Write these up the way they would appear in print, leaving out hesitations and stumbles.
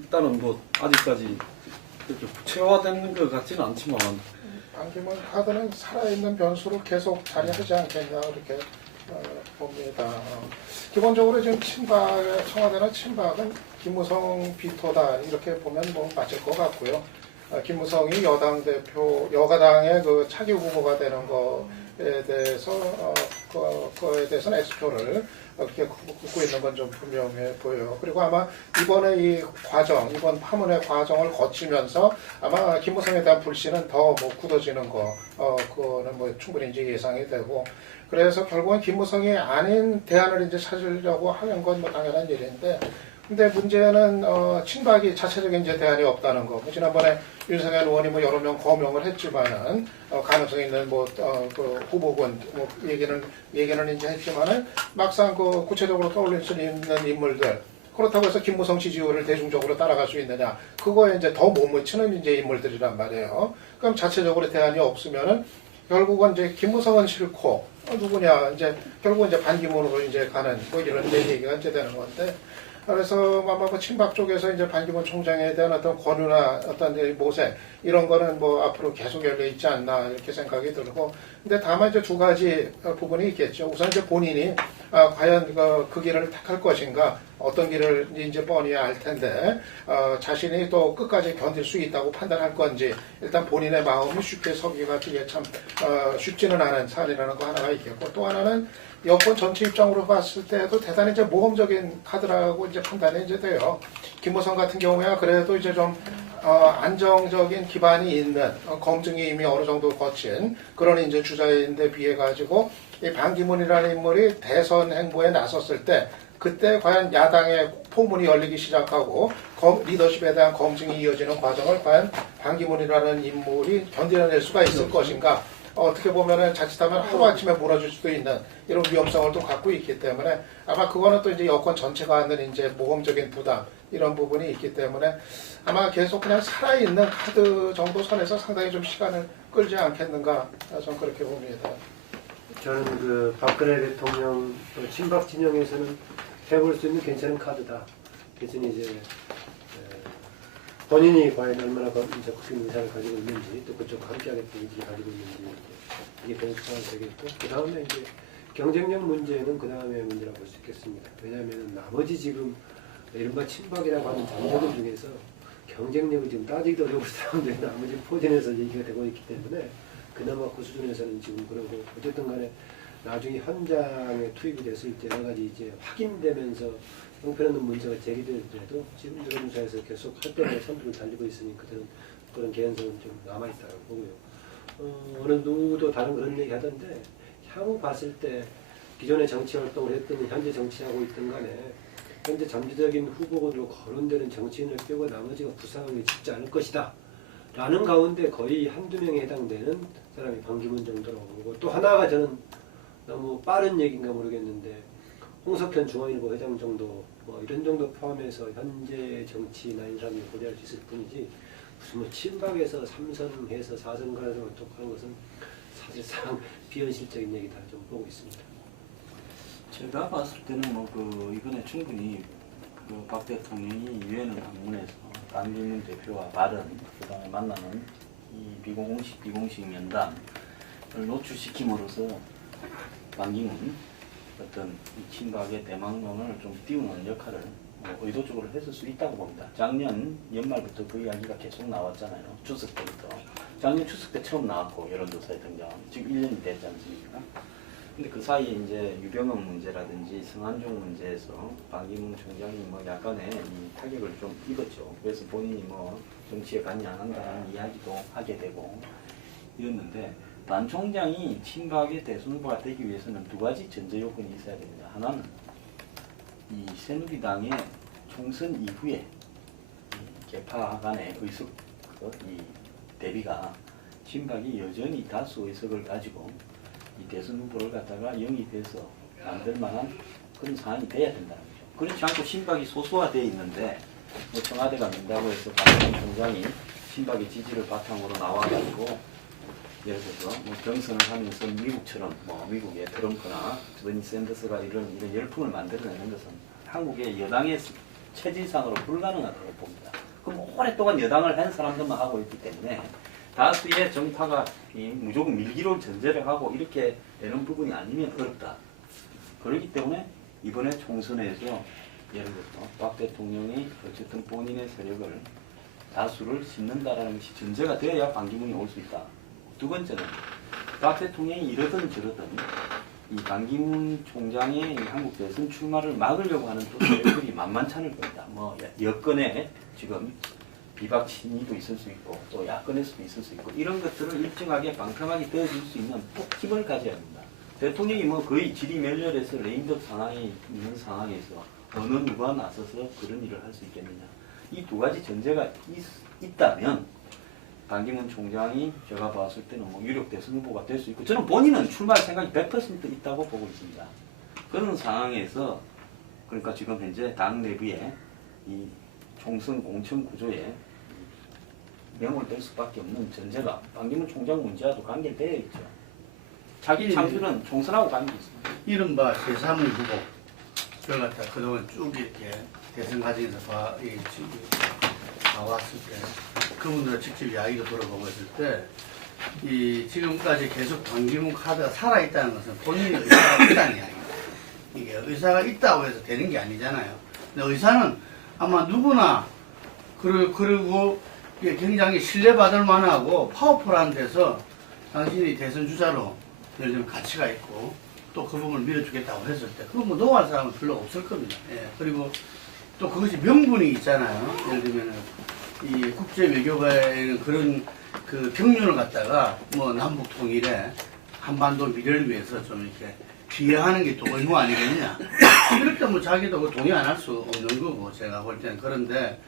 일단은 뭐 아직까지 이렇게 구체화된 것 같지는 않지만 반기문 카드는 살아있는 변수로 계속 자리하지 않겠냐 이렇게 봅니다. 기본적으로 지금 청와대나 친박은 김무성 비토다 이렇게 보면 뭐 맞을 것 같고요. 김무성이 여당 대표, 여가당의 그 차기 후보가 되는 거에 대해서 그거에 대해서는 X표를 그렇게 긋고 있는 건 좀 분명해 보여요. 그리고 아마 이번에 이 과정, 이번 파문의 과정을 거치면서 아마 김무성에 대한 불신은 더 뭐 굳어지는 그거는 뭐 충분히 이제 예상이 되고, 그래서 결국은 김무성이 아닌 대안을 이제 찾으려고 하는 건 뭐 당연한 일인데, 근데 문제는 친박이 자체적인 이제 대안이 없다는 거. 지난번에 윤석열 의원이 뭐 여러 명 거명을 했지만은 가능성 있는 그 후보군 뭐 얘기는 이제 했지만은 막상 그 구체적으로 떠올릴 수 있는 인물들, 그렇다고 해서 김무성 지지율을 대중적으로 따라갈 수 있느냐, 그거에 이제 더 못 미치는 이제 인물들이란 말이에요. 그럼 자체적으로 대안이 없으면은 결국은 이제 김무성은 싫고 누구냐, 이제 결국은 이제 반기문으로 이제 가는 뭐 이런 얘기가 이제 되는 건데, 그래서 아마 그 친박 쪽에서 이제 반기문 총장에 대한 어떤 권유나 어떤 모색 이런 거는 뭐 앞으로 계속 열려 있지 않나 이렇게 생각이 들고, 근데 다만 이제 두 가지 부분이 있겠죠. 우선 이제 본인이 과연 그 길을 택할 것인가, 어떤 길을 이제 뻔히 알 텐데 자신이 또 끝까지 견딜 수 있다고 판단할 건지, 일단 본인의 마음이 쉽게 서기가 되게 참 쉽지는 않은 사안이라는 거 하나가 있겠고, 또 하나는 여권 전체 입장으로 봤을 때도 대단히 이제 모험적인 카드라고 이제 판단이 이제 돼요. 김무성 같은 경우야 그래도 이제 좀 안정적인 기반이 있는 검증이 이미 어느 정도 거친 그런 이제 주자인데 비해 가지고 이 반기문이라는 인물이 대선 행보에 나섰을 때, 그때 과연 야당의 포문이 열리기 시작하고 리더십에 대한 검증이 이어지는 과정을 과연 반기문이라는 인물이 견뎌낼 수가 있을 것인가, 어떻게 보면은 자칫하면 하루아침에 무너질 수도 있는 이런 위험성을 또 갖고 있기 때문에 아마 그거는 또 이제 여권 전체가 하는 이제 모험적인 부담 이런 부분이 있기 때문에 아마 계속 그냥 살아있는 카드 정도 선에서 상당히 좀 시간을 끌지 않겠는가, 저는 그렇게 봅니다. 저는 그 박근혜 대통령 친박 진영에서는 해볼 수 있는 괜찮은 카드다. 대신 이제 본인이 과연 얼마나 이제 큰 의사를 가지고 있는지, 또 그쪽과 함께하겠다는 의지를 가지고 있는지, 이게 변수가 되겠고, 그 다음에 이제 경쟁력 문제는 그 다음에 문제라고 볼 수 있겠습니다. 왜냐하면 나머지 지금 이른바 친박이라고 하는 정적들 중에서 경쟁력을 지금 따지기도 어려울 사람들이 나머지 포진해서 얘기가 되고 있기 때문에 그나마 그 수준에서는 지금 그러고, 어쨌든 간에 나중에 현장에 투입이 됐을 때 여러 가지 이제 확인되면서 형편없는 문제가 제기되더라도 지금 여론조사에서 계속 할 때마다 선두를 달리고 있으니 그런 개연성은 좀 남아있다고 보고요. 어느 누구도 다른 그런 얘기 하던데, 향후 봤을 때 기존의 정치 활동을 했든 현재 정치하고 있든 간에 현재 잠재적인 후보군으로 거론되는 정치인을 빼고 나머지가 부상을 짓지 않을 것이다 라는 가운데 거의 한두 명에 해당되는 사람이 반기문 정도라고 보고, 또 하나가 저는 너무 빠른 얘기인가 모르겠는데 홍석현 중앙일보 회장 정도 뭐 이런 정도 포함해서 현재 정치나 이런 사람이 고려할 수 있을 뿐이지, 무슨 뭐 친박에서 3선해서 4선 가는 어떻게 하는 것은 사실상 비현실적인 얘기다 좀 보고 있습니다. 제가 봤을 때는 뭐 이번에 충분히 박 대통령이 유엔을 방문해서 반기문 대표와 발언, 그다음에 만나는 이 비공식 면담을 노출시킴으로써 반기문 어떤 이 친박의 대망론을 좀 띄우는 역할을 의도적으로 했을 수 있다고 봅니다. 작년 연말부터 그 이야기가 계속 나왔잖아요. 추석 때부터. 작년 추석 때 처음 나왔고, 여론조사에 등장. 지금 1년이 됐지 않습니까? 근데 그 사이에 이제 유병헌 문제라든지 성한종 문제에서 반기문 총장이 뭐 약간의 이 타격을 좀 입었죠. 그래서 본인이 뭐 정치에 관여 안 한다는 이야기도 하게 되고 이랬는데, 반 총장이 친박의 대선 후보가 되기 위해서는 두 가지 전제 요건이 있어야 됩니다. 하나는 이 새누리당의 총선 이후에 개파 간의 의석 이 대비가 친박이 여전히 다수 의석을 가지고 이 대선 후보를 갖다가 영입해서 만들 만한 그런 상황이 돼야 된다는 거죠. 그렇지 않고 친박이 소수화되어 있는데 뭐 청와대가 민다고 해서 반기문 총장이 친박의 지지를 바탕으로 나와가지고 예를 들어서 뭐 경선을 하면서 미국처럼 뭐 미국의 트럼프나 버니 샌더스가 이런 열풍을 만들어내는 것은 한국의 여당의 체질상으로 불가능하다고 봅니다. 그럼 오랫동안 여당을 한 사람들만 하고 있기 때문에 다수의 정파가 무조건 밀기로 전제를 하고 이렇게 되는 부분이 아니면 어렵다. 그렇기 때문에 이번에 총선에서 예를 들어서 박 대통령이 어쨌든 본인의 세력을 다수를 싣는다라는 것이 전제가 되어야 반기문이 올 수 있다. 두 번째는 박 대통령이 이러든 저러든 이 반기문 총장의 한국 대선 출마를 막으려고 하는 또 세력들이 만만찮을 겁니다. 뭐 여권에 지금 비박 친이도 있을 수 있고 또 야권일 수도 있을 수 있고 이런 것들을 일정하게 방편하게 되어줄 수 있는 꼭 힘을 가져야 합니다. 대통령이 뭐 거의 질이 멸렬해서 레임덕 상황이 있는 상황에서 어느 누가 나서서 그런 일을 할 수 있겠느냐. 이 두 가지 전제가 있다면 반기문 총장이 제가 봤을 때는 뭐 유력 대선 후보가 될 수 있고 저는 본인은 출마할 생각이 100% 있다고 보고 있습니다. 그런 상황에서 그러니까 지금 현재 당 내부에 이 총선 공천 구조에 명을될 수밖에 없는 전제가 반기문 총장 문제와도 관계되어 있죠. 자기 창출은 총선하고 관계 있습니다. 이른바 제3의 후보를 갖다 그동안 쭉 이렇게 대선 과정에서 봐왔을 때 그분들 직접 이야기도 들어보고 있을 때 이 지금까지 계속 반기문 카드가 살아있다는 것은 본인의 의사가 있다는 이야기입니다. 이게 의사가 있다고 해서 되는 게 아니잖아요. 근데 의사는 아마 누구나 그리고 이게 굉장히 신뢰받을 만하고 파워풀한 데서 당신이 대선 주자로 예를 들면 가치가 있고 또 그 부분을 밀어주겠다고 했을 때 그거 뭐 노할 사람은 별로 없을 겁니다. 예. 그리고 또 그것이 명분이 있잖아요. 예를 들면 이 국제 외교가에는 그런 그 경륜을 갖다가 뭐 남북 통일에 한반도 미래를 위해서 좀 이렇게 기여하는 게 또 의무 아니겠느냐. 이럴 때 뭐 자기도 그 동의 안 할 수 없는 거고 제가 볼 때는 그런데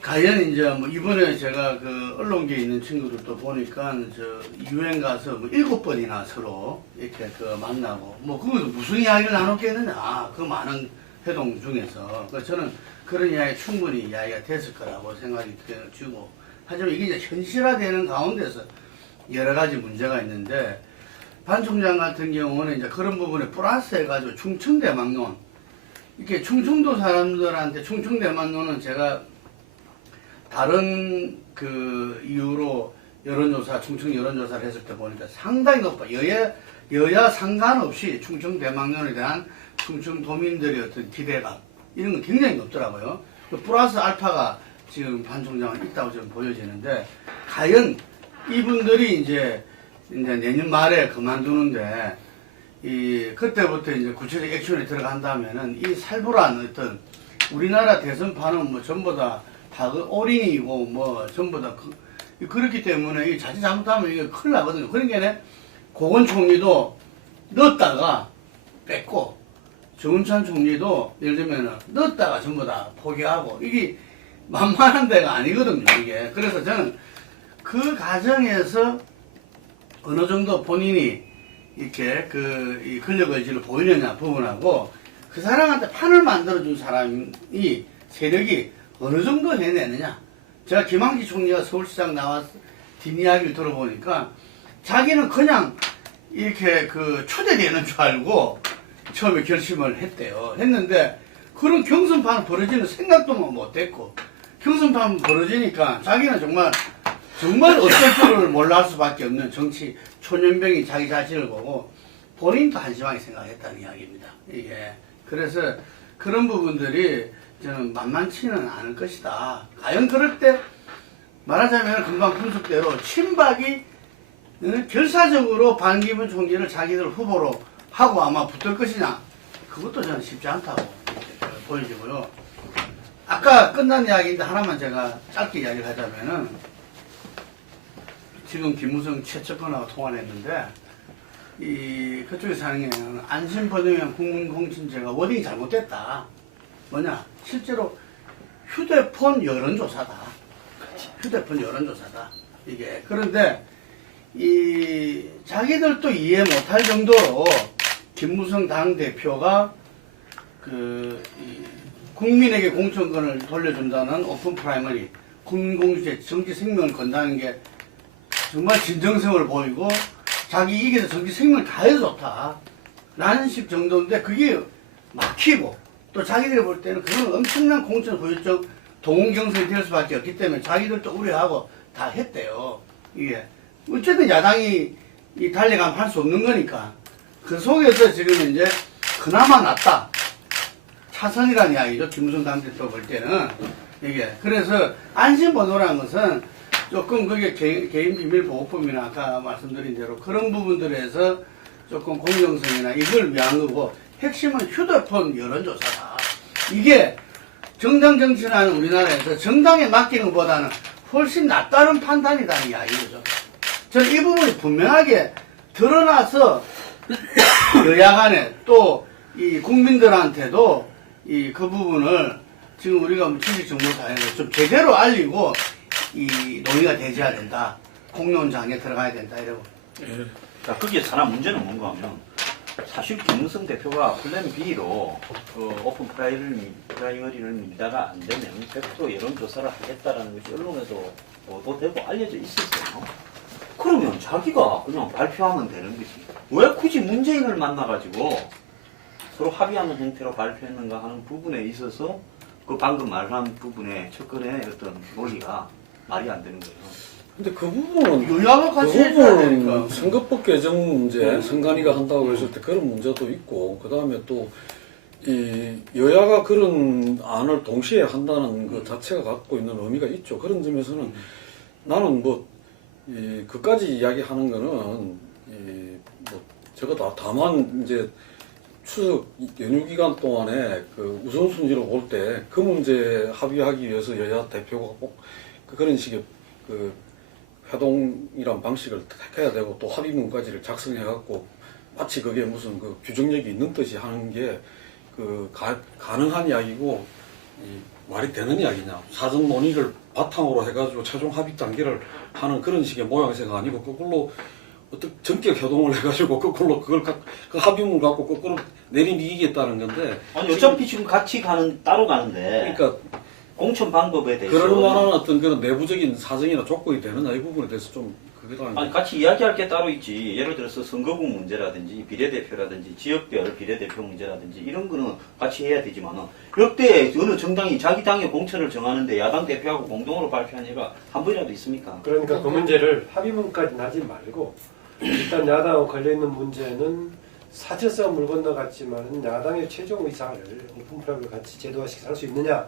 과연 이제 뭐 이번에 제가 그 언론계에 있는 친구들도 보니까 저 유엔 가서 뭐 7번이나 서로 이렇게 그 만나고 뭐 그것도 무슨 이야기를 나눴겠느냐 그 많은 회동 중에서 그래서 저는 그런 이야기 충분히 이야기가 됐을 거라고 생각이 들고 하지만 이게 이제 현실화되는 가운데서 여러 가지 문제가 있는데 반 총장 같은 경우는 이제 그런 부분에 플러스해가지고 충청대망론 이렇게 충청도 사람들한테 충청대망론은 제가 다른 그 이유로 여론조사, 충청 여론조사를 했을 때 보니까 상당히 높아. 여야 상관없이 충청 대망론에 대한 충청 도민들의 어떤 기대감, 이런 건 굉장히 높더라고요. 플러스 알파가 지금 반 총장은 있다고 저는 보여지는데, 과연 이분들이 이제 내년 말에 그만두는데, 그때부터 이제 구체적 액션에 들어간다면은 이 살벌한 어떤 우리나라 대선판은 뭐 전부 다 올인이고 뭐 전부 다 그렇기 때문에 이 자칫 잘못하면 이게 큰일 나거든요. 그러니까 고건 총리도 넣었다가 뺐고 정운찬 총리도 예를 들면 넣었다가 전부 다 포기하고 이게 만만한 데가 아니거든요. 이게 그래서 저는 그 과정에서 어느 정도 본인이 이렇게 이 권력 의지를 보이느냐 부분하고 그 사람한테 판을 만들어준 사람이 세력이 어느 정도 해내느냐. 제가 김항지 총리가 서울시장 나와서 뒷이야기를 들어보니까 자기는 그냥 이렇게 초대되는 줄 알고 처음에 결심을 했대요. 했는데 그런 경선판 벌어지는 생각도 못했고 경선판 벌어지니까 자기는 정말 어쩔 줄을 몰라 할 수밖에 없는 정치 초년병이 자기 자신을 보고 본인도 한심하게 생각했다는 이야기입니다. 이게 그래서 그런 부분들이 저는 만만치는 않을 것이다. 과연 그럴 때 말하자면 금방 분석대로 친박이 결사적으로 반기문 총리를 자기들 후보로 하고 아마 붙을 것이냐, 그것도 저는 쉽지 않다고 보여지고요. 아까 끝난 이야기인데 하나만 제가 짧게 이야기를 하자면은 지금 김무성 최측근하고 통화를 했는데 그쪽에서 하는 게 안심번영형 국민공천제가 워딩이 잘못됐다. 뭐냐? 실제로 휴대폰 여론조사다. 휴대폰 여론조사다. 이게. 그런데, 자기들도 이해 못할 정도로 김무성 당대표가 국민에게 공천권을 돌려준다는 오픈 프라이머리, 국민공주제 정치 생명을 건다는 게 정말 진정성을 보이고 자기 이겨서 정치 생명을 다해서 좋다. 라는 식 정도인데 그게 막히고 또 자기들이 볼 때는 그건 엄청난 공천 후유증 동원경선이 될 수밖에 없기 때문에 자기들도 우려하고 다 했대요. 이게 어쨌든 야당이 이 달려가면 할 수 없는 거니까 그 속에서 지금 이제 그나마 낫다. 차선이라는 이야기죠. 김무성 당대표 볼 때는 이게 그래서 안심번호라는 것은 조금 그게 개인 비밀 보호법이나 아까 말씀드린 대로 그런 부분들에서 조금 공정성이나 이걸 위한 거고 핵심은 휴대폰 여론조사다. 이게 정당 정치라는 우리나라에서 정당에 맡기는 것보다는 훨씬 낫다는 판단이라는 이야기죠. 저는 이 부분이 분명하게 드러나서 여야 간에 또 이 국민들한테도 이 그 부분을 지금 우리가 지식정보사회에서 좀 제대로 알리고 이 논의가 되져야 된다. 공론장에 들어가야 된다. 이러고. 자, 거기에 하나 문제는 뭔가 하면 사실 김무성 대표가 플랜 B로 그 오픈 프라이머리를 밀다가 안 되면 100% 여론조사를 하겠다라는 것이 언론에도 보도되고 알려져 있었어요. 그러면 자기가 그냥 발표하면 되는 거지. 왜 굳이 문재인을 만나가지고 서로 합의하는 형태로 발표했는가 하는 부분에 있어서 그 방금 말한 부분에 접근의 어떤 논리가 말이 안 되는 거예요. 근데 그 부분은 여야가 같이 해줘야 되니까. 부분은 선거법 개정 문제, 선관위가 한다고 했을 때 그런 문제도 있고, 그 다음에 또 이 여야가 그런 안을 동시에 한다는 그 자체가 갖고 있는 의미가 있죠. 그런 점에서는 나는 뭐 그까지 이야기하는 거는 뭐 제가 다만 이제 추석 연휴 기간 동안에 그 우선순위로 볼 때 그 문제 합의하기 위해서 여야 대표가 꼭 그런 식의 그 회동이란 방식을 택해야 되고 또 합의문까지를 작성해갖고 마치 그게 무슨 그 규정력이 있는 듯이 하는 게 그 가능한 이야기고 말이 되는 이야기냐. 사전 논의를 바탕으로 해가지고 최종 합의 단계를 하는 그런 식의 모양새가 아니고 거꾸로 어떤 전격 협동을 해가지고 거꾸로 그걸 그 합의문 갖고 거꾸로 내리미기겠다는 건데. 아니 어차피 지금 같이 따로 가는데. 그러니까 공천 방법에 대해서. 그럴 만한 어떤 그런 내부적인 사정이나 조건이 되느냐 이 부분에 대해서 좀 그게 다. 아니 같이 이야기할 게 따로 있지. 예를 들어서 선거구 문제라든지 비례대표라든지 지역별 비례대표 문제라든지 이런 거는 같이 해야 되지만은 역대 어느 정당이 자기 당의 공천을 정하는데 야당 대표하고 공동으로 발표한 예가 한 번이라도 있습니까? 그러니까 그 문제를 합의문까지는 하지 말고 일단 야당하고 걸려있는 문제는 사실상 물 건너갔지만 야당의 최종 의사를 오픈프라이를 같이 제도화시켜서 할 수 있느냐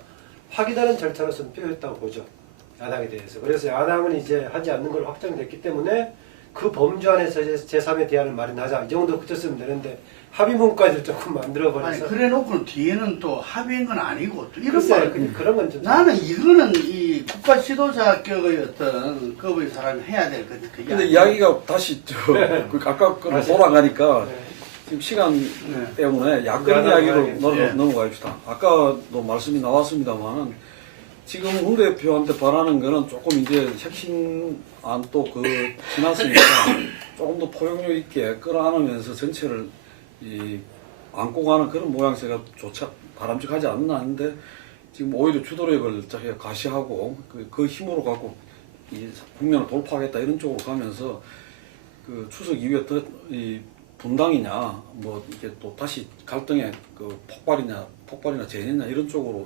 확인하는 절차로서는 필요했다고 보죠. 야당에 대해서. 그래서 야당은 이제 하지 않는 걸로 확정됐기 때문에 그 범주 안에서 제3의 대안을 마련하자. 이 정도 그쳤으면 되는데 합의문까지 조금 만들어버려서. 아니 그래 놓고 뒤에는 또 합의인 건 아니고 또 이런 글쎄, 말. 그런 건 좀. 나는 이거는 이 국가 지도자격의 어떤 급의 사람이 해야 될 것 같아요. 근데 이야기가 다시 그 아까 거로 돌아가니까 네. 지금 시간 네. 때문에 야권 야당 이야기로 이야기. 넘어갑시다. 아까도 말씀이 나왔습니다만은 지금 문 대표한테 바라는 거는 조금 이제 혁신안 또 그 지났으니까 조금 더 포용력 있게 끌어안으면서 전체를 안고 가는 그런 모양새가 조차 바람직하지 않나 하는데 지금 오히려 주도력을 가시하고 그 힘으로 갖고 이 국면을 돌파하겠다 이런 쪽으로 가면서 그 추석 이후에 더 이 분당이냐 뭐 이게 또 다시 갈등의 그 폭발이나 재해냐 이런 쪽으로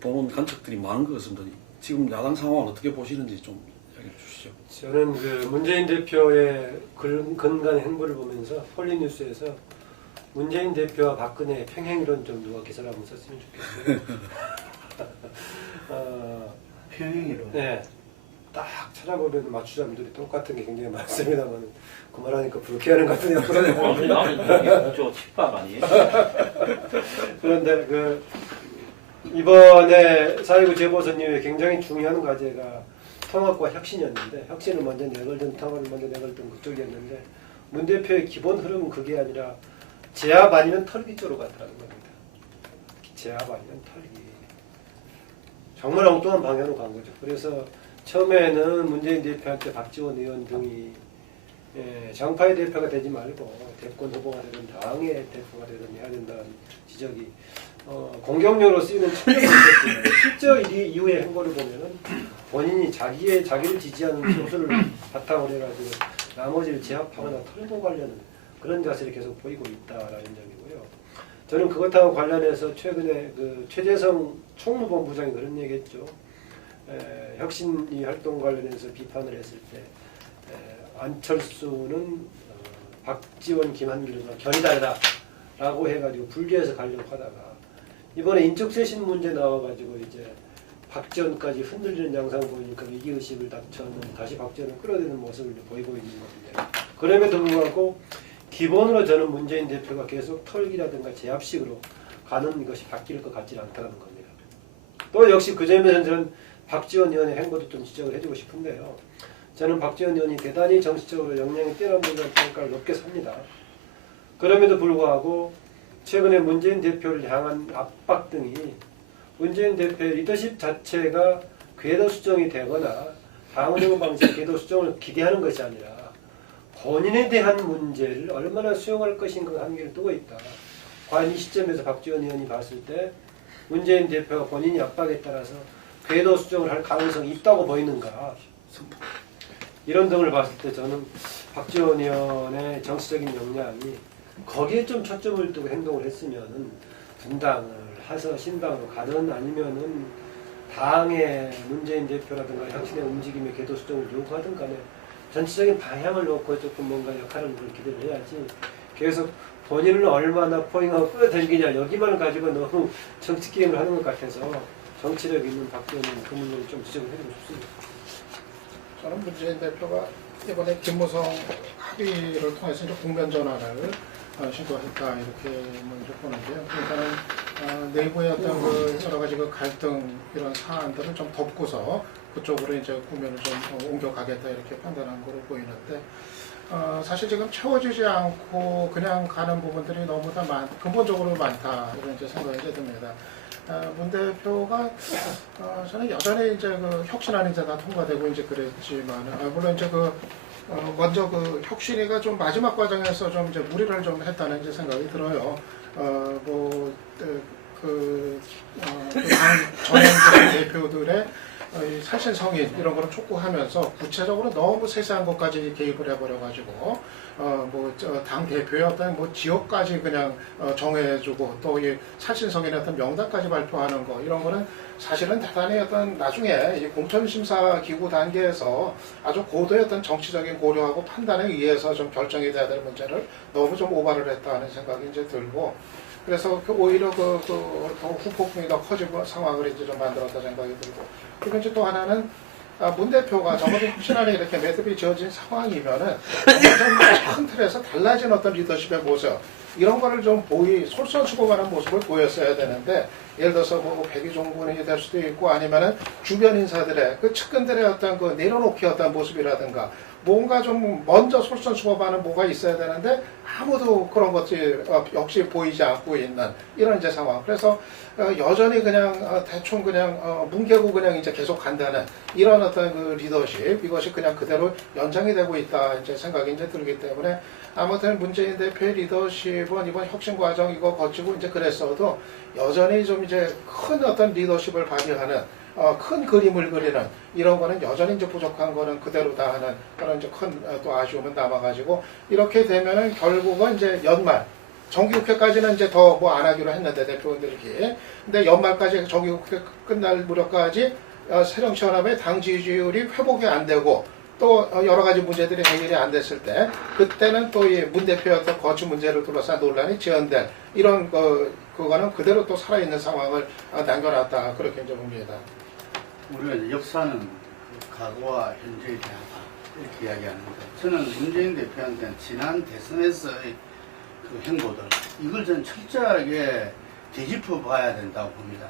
보는 관측들이 많은 것 같습니다. 지금 야당 상황을 어떻게 보시는지 좀 이야기해 주시죠. 저는 그 문재인 대표의 근간 행보를 보면서 폴리뉴스에서 문재인 대표와 박근혜 평행이론 좀 누가 기사를 한번 썼으면 좋겠어요. 평행이로. 네. 딱 찾아보면 맞추자들이 똑같은 게 굉장히 많습니다만 그 말하니까 불쾌하는 것 같은 아니 나는 저 칩밥 아니에요? 그런데 그 이번에 4.19 재보선 이후에 굉장히 중요한 과제가 통합과 혁신이었는데 혁신을 먼저 내걸든 통합을 먼저 내걸든 그쪽이었는데 문 대표의 기본 흐름은 그게 아니라 제압 아니면 털기 쪽으로 갔다는 겁니다. 제압 아니면 털기. 정말 엉뚱한 방향으로 간 거죠. 그래서 처음에는 문재인 대표한테 박지원 의원 등이 정파의 대표가 되지 말고 대권 후보가 되든 당의 대표가 되든 해야 된다는 지적이 공격력으로 쓰이는 측면이 있었지만 실제 이 이후의 행보를 보면은 본인이 자기를 지지하는 소수를 바탕으로 해가지고 나머지를 제압하거나 털고 가려는 그런 자세를 계속 보이고 있다라는 점이고요. 저는 그것하고 관련해서 최근에 그 최재성 총무본부장이 그런 얘기했죠. 혁신위 활동 관련해서 비판을 했을 때 안철수는 박지원, 김한길과 결이 다르다라고 해가지고 분리해서 가려고 하다가 이번에 인적쇄신 문제 나와가지고 이제 박지원까지 흔들리는 양상 보이니까 위기의식을 닥쳐는 다시 박지원을 끌어들이는 모습을 보이고 있는 건데 그럼에도 불구하고 기본으로 저는 문재인 대표가 계속 털기라든가 제압식으로 가는 것이 바뀔 것 같지는 않다는 겁니다. 또 역시 그 점에서 저는 박지원 의원의 행보도 좀 지적을 해주고 싶은데요. 저는 박지원 의원이 대단히 정치적으로 역량이 뛰어난 분이라는 평가를 높게 삽니다. 그럼에도 불구하고 최근에 문재인 대표를 향한 압박 등이 문재인 대표의 리더십 자체가 궤도 수정이 되거나 당 운영 방식의 궤도 수정을 기대하는 것이 아니라 본인에 대한 문제를 얼마나 수용할 것인가 한계를 두고 있다. 과연 이 시점에서 박지원 의원이 봤을 때 문재인 대표가 본인이 압박에 따라서 궤도 수정을 할 가능성이 있다고 보이는가. 이런 등을 봤을 때 저는 박지원 의원의 정치적인 역량이 거기에 좀 초점을 두고 행동을 했으면은 분당을 해서 신당으로 가든 아니면은 당의 문재인 대표라든가 혁신의 움직임의 궤도 수정을 요구하든 간에 전체적인 방향을 놓고 조금 뭔가 역할을 기대를 해야지 계속 본인을 얼마나 포용하고 끌어당기냐 여기만 가지고 너무 정치 게임을 하는 것 같아서 정치력 있는 박지원은 그 문제를 좀 지적을 해주고 싶습니다. 저는 문재인 대표가 이번에 김무성 합의를 통해서 이제 국면 전환을 시도했다 이렇게 먼저 보는데요. 그러니까는 내부의 어떤 그 여러 가지 그 갈등 이런 사안들을 좀 덮고서 그쪽으로 이제 국면을 좀 옮겨가겠다 이렇게 판단한 거로 보이는데 사실 지금 채워지지 않고 그냥 가는 부분들이 너무 다 근본적으로 많다 이런 이제 생각이 듭니다. 문 대표가 저는 여전히 이제 그 혁신안이 이제 다 통과되고 이제 그랬지만 물론 이제 먼저 그 혁신위가 좀 마지막 과정에서 좀 이제 무리를 좀 했다는 이제 생각이 들어요. 전형 대표들의 사실 성인 이런 거를 촉구하면서 구체적으로 너무 세세한 것까지 개입을 해버려가지고 당 대표의 어떤 지역까지 그냥 정해주고 또 이 사실 성인의 어떤 명단까지 발표하는 거 이런 거는 사실은 대단히 어떤 나중에 이 공천심사 기구 단계에서 아주 고도의 어떤 정치적인 고려하고 판단에 의해서 좀 결정이 돼야 될 문제를 너무 좀 오바를 했다는 생각이 이제 들고 그래서 오히려 더 후폭풍이 더 커지고 상황을 이제 좀 만들었다 생각이 들고 그리고 이제 또 하나는 문 대표가 적어도 혁신안에 이렇게 매듭이 지어진 상황이면은 큰 틀에서 달라진 어떤 리더십의 모습 이런 거를 좀 솔선수범하는 모습을 보였어야 되는데 예를 들어서 백의종 군이 될 수도 있고 아니면은 주변 인사들의 그 측근들의 어떤 그 내려놓기 어떤 모습이라든가 뭔가 좀 먼저 솔선수범하는 뭐가 있어야 되는데 아무도 그런 것이 역시 보이지 않고 있는 이런 이제 상황. 그래서 여전히 그냥 대충 그냥 뭉개고 그냥 이제 계속 간다는 이런 어떤 그 리더십 이것이 그냥 그대로 연장이 되고 있다 이제 생각이 이제 들기 때문에 아무튼 문재인 대표의 리더십은 이번 혁신 과정 이거 거치고 이제 그랬어도 여전히 좀 이제 큰 어떤 리더십을 발휘하는 큰 그림을 그리는 이런 거는 여전히 이제 부족한 거는 그대로다 하는 그런 이제 큰 또 아쉬움은 남아가지고 이렇게 되면은 결국은 이제 연말 정기국회까지는 이제 더 안 하기로 했는데 대표원들이 근데 연말까지 정기국회 끝날 무렵까지 새정치연합의 당 지지율이 회복이 안 되고 또 여러 가지 문제들이 해결이 안 됐을 때 그때는 또 이 문 대표의 어떤 거취 문제를 둘러싼 논란이 지연될 이런 그거는 그대로 또 살아있는 상황을 남겨놨다 그렇게 이제 봅니다. 우리가 이제 역사는 과거와 현재의 대화다 이렇게 이야기하는데 저는 문재인 대표한테는 지난 대선에서의 그 행보들 이걸 저는 철저하게 되짚어 봐야 된다고 봅니다.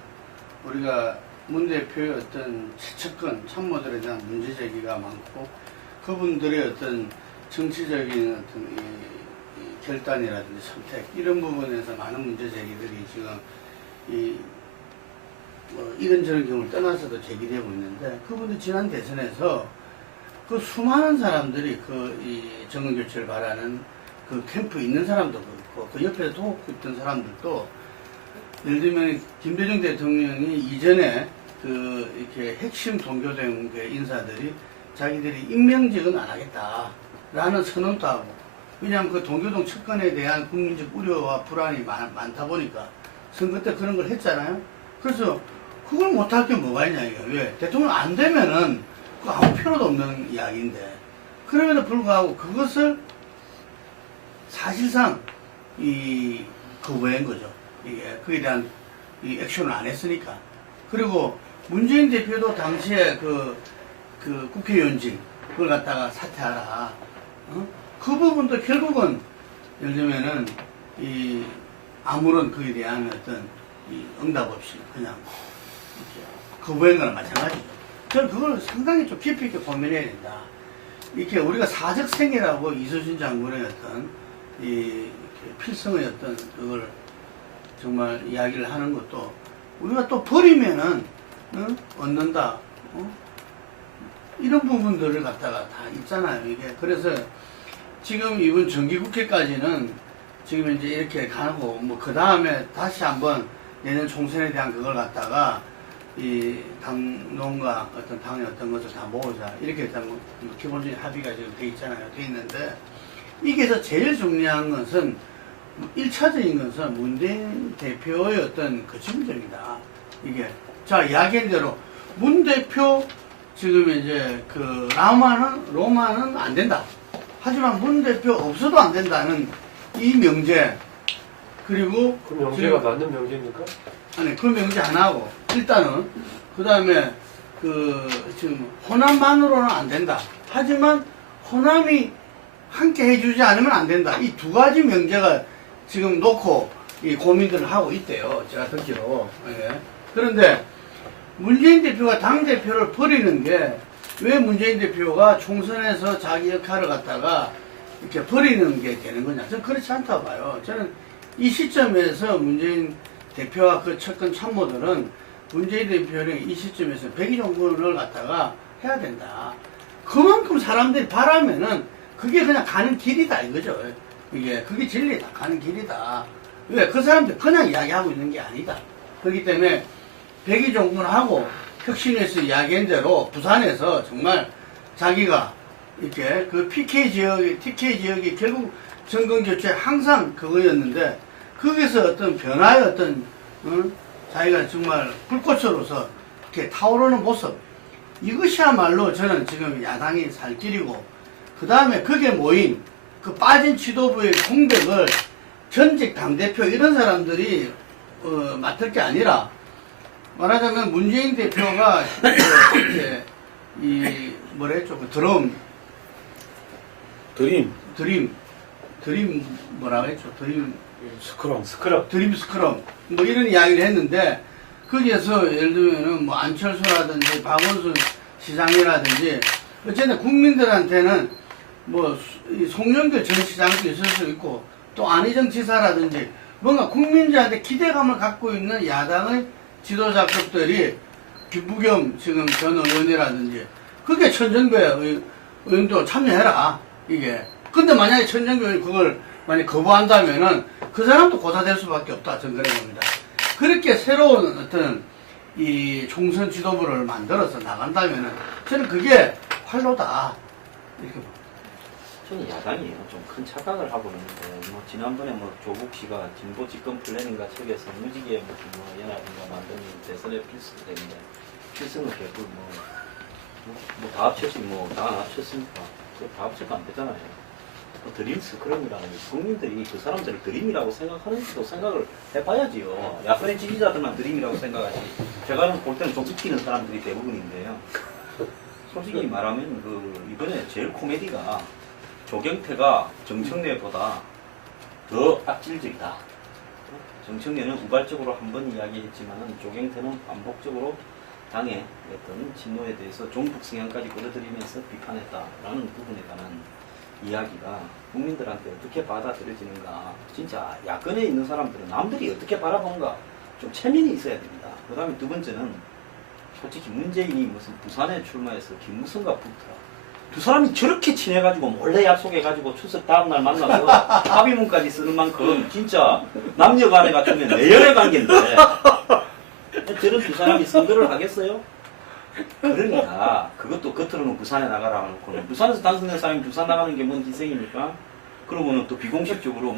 우리가 문 대표의 어떤 최측근 참모들에 대한 문제 제기가 많고 그분들의 어떤 정치적인 어떤 이 결단이라든지 선택 이런 부분에서 많은 문제 제기들이 지금 이런저런 경우를 떠나서도 제기되고 있는데 그분들 지난 대선에서 그 수많은 사람들이 이 정권교체를 바라는 그 캠프에 있는 사람도 그렇고 그 옆에서 도우고 있던 사람들도 예를 들면 김대중 대통령이 이전에 이렇게 핵심 동교대회 인사들이 자기들이 임명직은 안 하겠다라는 선언도 하고 왜냐하면 그 동교동 측근에 대한 국민적 우려와 불안이 많다 보니까 선거 때 그런 걸 했잖아요. 그래서 그걸 못할 게 뭐가 있냐 이게. 왜? 대통령 안 되면은 그 아무 필요도 없는 이야기인데 그럼에도 불구하고 그것을 사실상 거부한 거죠. 이게 그에 대한 이 액션을 안 했으니까. 그리고 문재인 대표도 당시에 그 국회의원직 그걸 갖다가 사퇴하라. 그 부분도 결국은 예를 들면은 아무런 그에 대한 어떤 응답 없이 그냥 거부한 거나 마찬가지죠. 저는 그걸 상당히 좀 깊이 있게 고민해야 된다. 이렇게 우리가 사적생이라고 이수진 장군의 어떤 필성의 어떤 그걸 정말 이야기를 하는 것도 우리가 또 버리면은 얻는다. 이런 부분들을 갖다가 다 있잖아요. 이게 그래서 지금 이번 정기국회까지는 지금 이제 이렇게 가고 뭐 그 다음에 다시 한번 내년 총선에 대한 그걸 갖다가 이 당론과 어떤 당의 어떤 것을 다 모으자 이렇게 일단 뭐 기본적인 합의가 지금 돼 있잖아요. 돼 있는데 이게서 제일 중요한 것은 1차적인 것은 문재인 대표의 어떤 그 지점이다. 이게 자 이야기한 대로 문 대표 지금 이제 그 로마는 안 된다. 하지만 문 대표 없어도 안 된다는 이 명제 그리고 그 명제가 맞는 명제입니까? 아니 그 명제 하나하고 일단은 그 다음에 지금 호남만으로는 안 된다. 하지만 호남이 함께 해주지 않으면 안 된다. 이 두 가지 명제가 지금 놓고 이 고민들을 하고 있대요. 제가 듣기로. 예. 그런데 문재인 대표가 당대표를 버리는 게 왜 문재인 대표가 총선에서 자기 역할을 갖다가 이렇게 버리는 게 되는 거냐. 저는 그렇지 않다고 봐요. 저는 이 시점에서 문재인 대표와 그 측근 참모들은 문재인 대표는 이 시점에서 백의종군을 갖다가 해야 된다. 그만큼 사람들이 바라면은 그게 그냥 가는 길이다 이거죠. 그게 진리다. 가는 길이다. 왜? 그 사람들 그냥 이야기하고 있는 게 아니다. 그렇기 때문에 백의종군하고 혁신에서 이야기한 대로 부산에서 정말 자기가 이렇게 그 TK 지역이 결국 정권교체 항상 그거였는데 거기서 어떤 변화의 어떤 자기가 정말 불꽃으로서 이렇게 타오르는 모습 이것이야말로 저는 지금 야당이 살 길이고 그 다음에 거기에 모인 그 빠진 지도부의 공백을 전직 당대표 이런 사람들이 맡을 게 아니라 말하자면 문재인 대표가 이렇게 뭐라 했죠? 그 드림 뭐라고 했죠? 드림 스크럼 뭐 이런 이야기를 했는데 거기에서 예를 들면은 뭐 안철수라든지 박원순 시장이라든지 어쨌든 국민들한테는 뭐 송영길 전 시장도 있을 수 있고 또 안희정 지사라든지 뭔가 국민들한테 기대감을 갖고 있는 야당의 지도자급들이 김부겸 지금 전 의원이라든지 그게 천정배 의원도 참여해라 이게. 근데 만약에 천정배 의원이 그걸 만약 거부한다면은 그 사람도 고사될 수밖에 없다. 저는 그래 봅니다. 그렇게 새로운 어떤 이 총선 지도부를 만들어서 나간다면은 저는 그게 활로다 이렇게 봅니다. 저는 야당이에요. 좀 큰 착각을 하고 있는데, 뭐, 지난번에 뭐, 조국 씨가 진보 집권 플래닝과 책에서 무지개 뭐, 연합인가 만드는 대선의 필수가 되는데, 필수는 결국 다 합쳤지, 다 안 합쳤으니까. 다 합쳐도 안 되잖아요. 드림 스크럼이라는 게 국민들이 그 사람들을 드림이라고 생각하는지도 생각을 해봐야지요. 야권의 지지자들만 드림이라고 생각하지. 제가 볼 때는 좀 웃기는 사람들이 대부분인데요. 솔직히 말하면 이번에 제일 코미디가 조경태가 정청래보다 더 악질적이다. 정청래는 우발적으로 한 번 이야기했지만 조경태는 반복적으로 당의 어떤 진노에 대해서 종북 성향까지 끌어들이면서 비판했다라는 부분에 관한 이야기가 국민들한테 어떻게 받아들여지는가. 진짜 야권에 있는 사람들은 남들이 어떻게 바라보는가 좀 체면이 있어야 됩니다. 그 다음에 두 번째는 솔직히 문재인이 무슨 부산에 출마해서 김무성과 붙더라. 두 사람이 저렇게 친해가지고 몰래 약속해가지고 추석 다음날 만나서 합의문까지 쓰는 만큼 진짜 남녀간에 갖추면 내연의 관계인데 저런 두 사람이 선거를 하겠어요? 그러니까 그것도 겉으로는 부산에 나가라 하놓고는 부산에서 당선된 사람이 부산 나가는 게 뭔 희생입니까? 그러고는 또 비공식적으로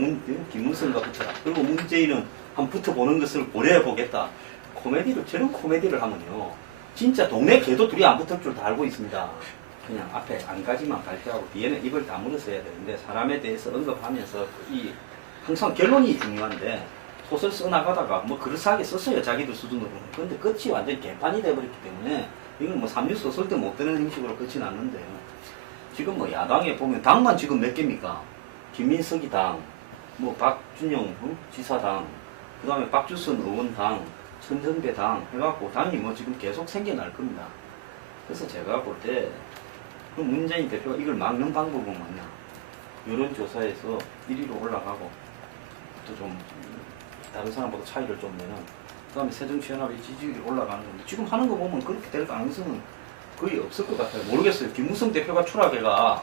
김문성과 붙어라. 그리고 문재인은 한번 붙어보는 것을 고려해보겠다. 코미디를, 저런 코미디를 하면요. 진짜 동네 개도 둘이 안 붙을 줄 다 알고 있습니다. 그냥 앞에 안까지만 발표하고 뒤에는 입을 다물어서 해야 되는데 사람에 대해서 언급하면서 항상 결론이 중요한데 소설 써나가다가 뭐 그럴싸하게 썼어요. 자기들 수준으로는. 그런데 끝이 완전 개판이 돼버렸기 때문에 이건 뭐 삼류소 쓸 때 못 되는 형식으로 끝이 났는데요. 지금 뭐 야당에 보면 당만 지금 몇 개입니까? 김민석이 당, 뭐 박준영 지사당, 그 다음에 박주선 의원당, 천정배 당 해갖고 당이 뭐 지금 계속 생겨날 겁니다. 그래서 제가 볼 때 그 문재인 대표가 이걸 막는 방법은 뭐냐? 여론조사에서 1위로 올라가고 또 좀 다른 사람보다 차이를 좀 내는, 그 다음에 새정치연합의 지지율이 올라가는 건데 지금 하는 거 보면 그렇게 될 가능성은 거의 없을 것 같아요. 모르겠어요. 김무성 대표가 추락해가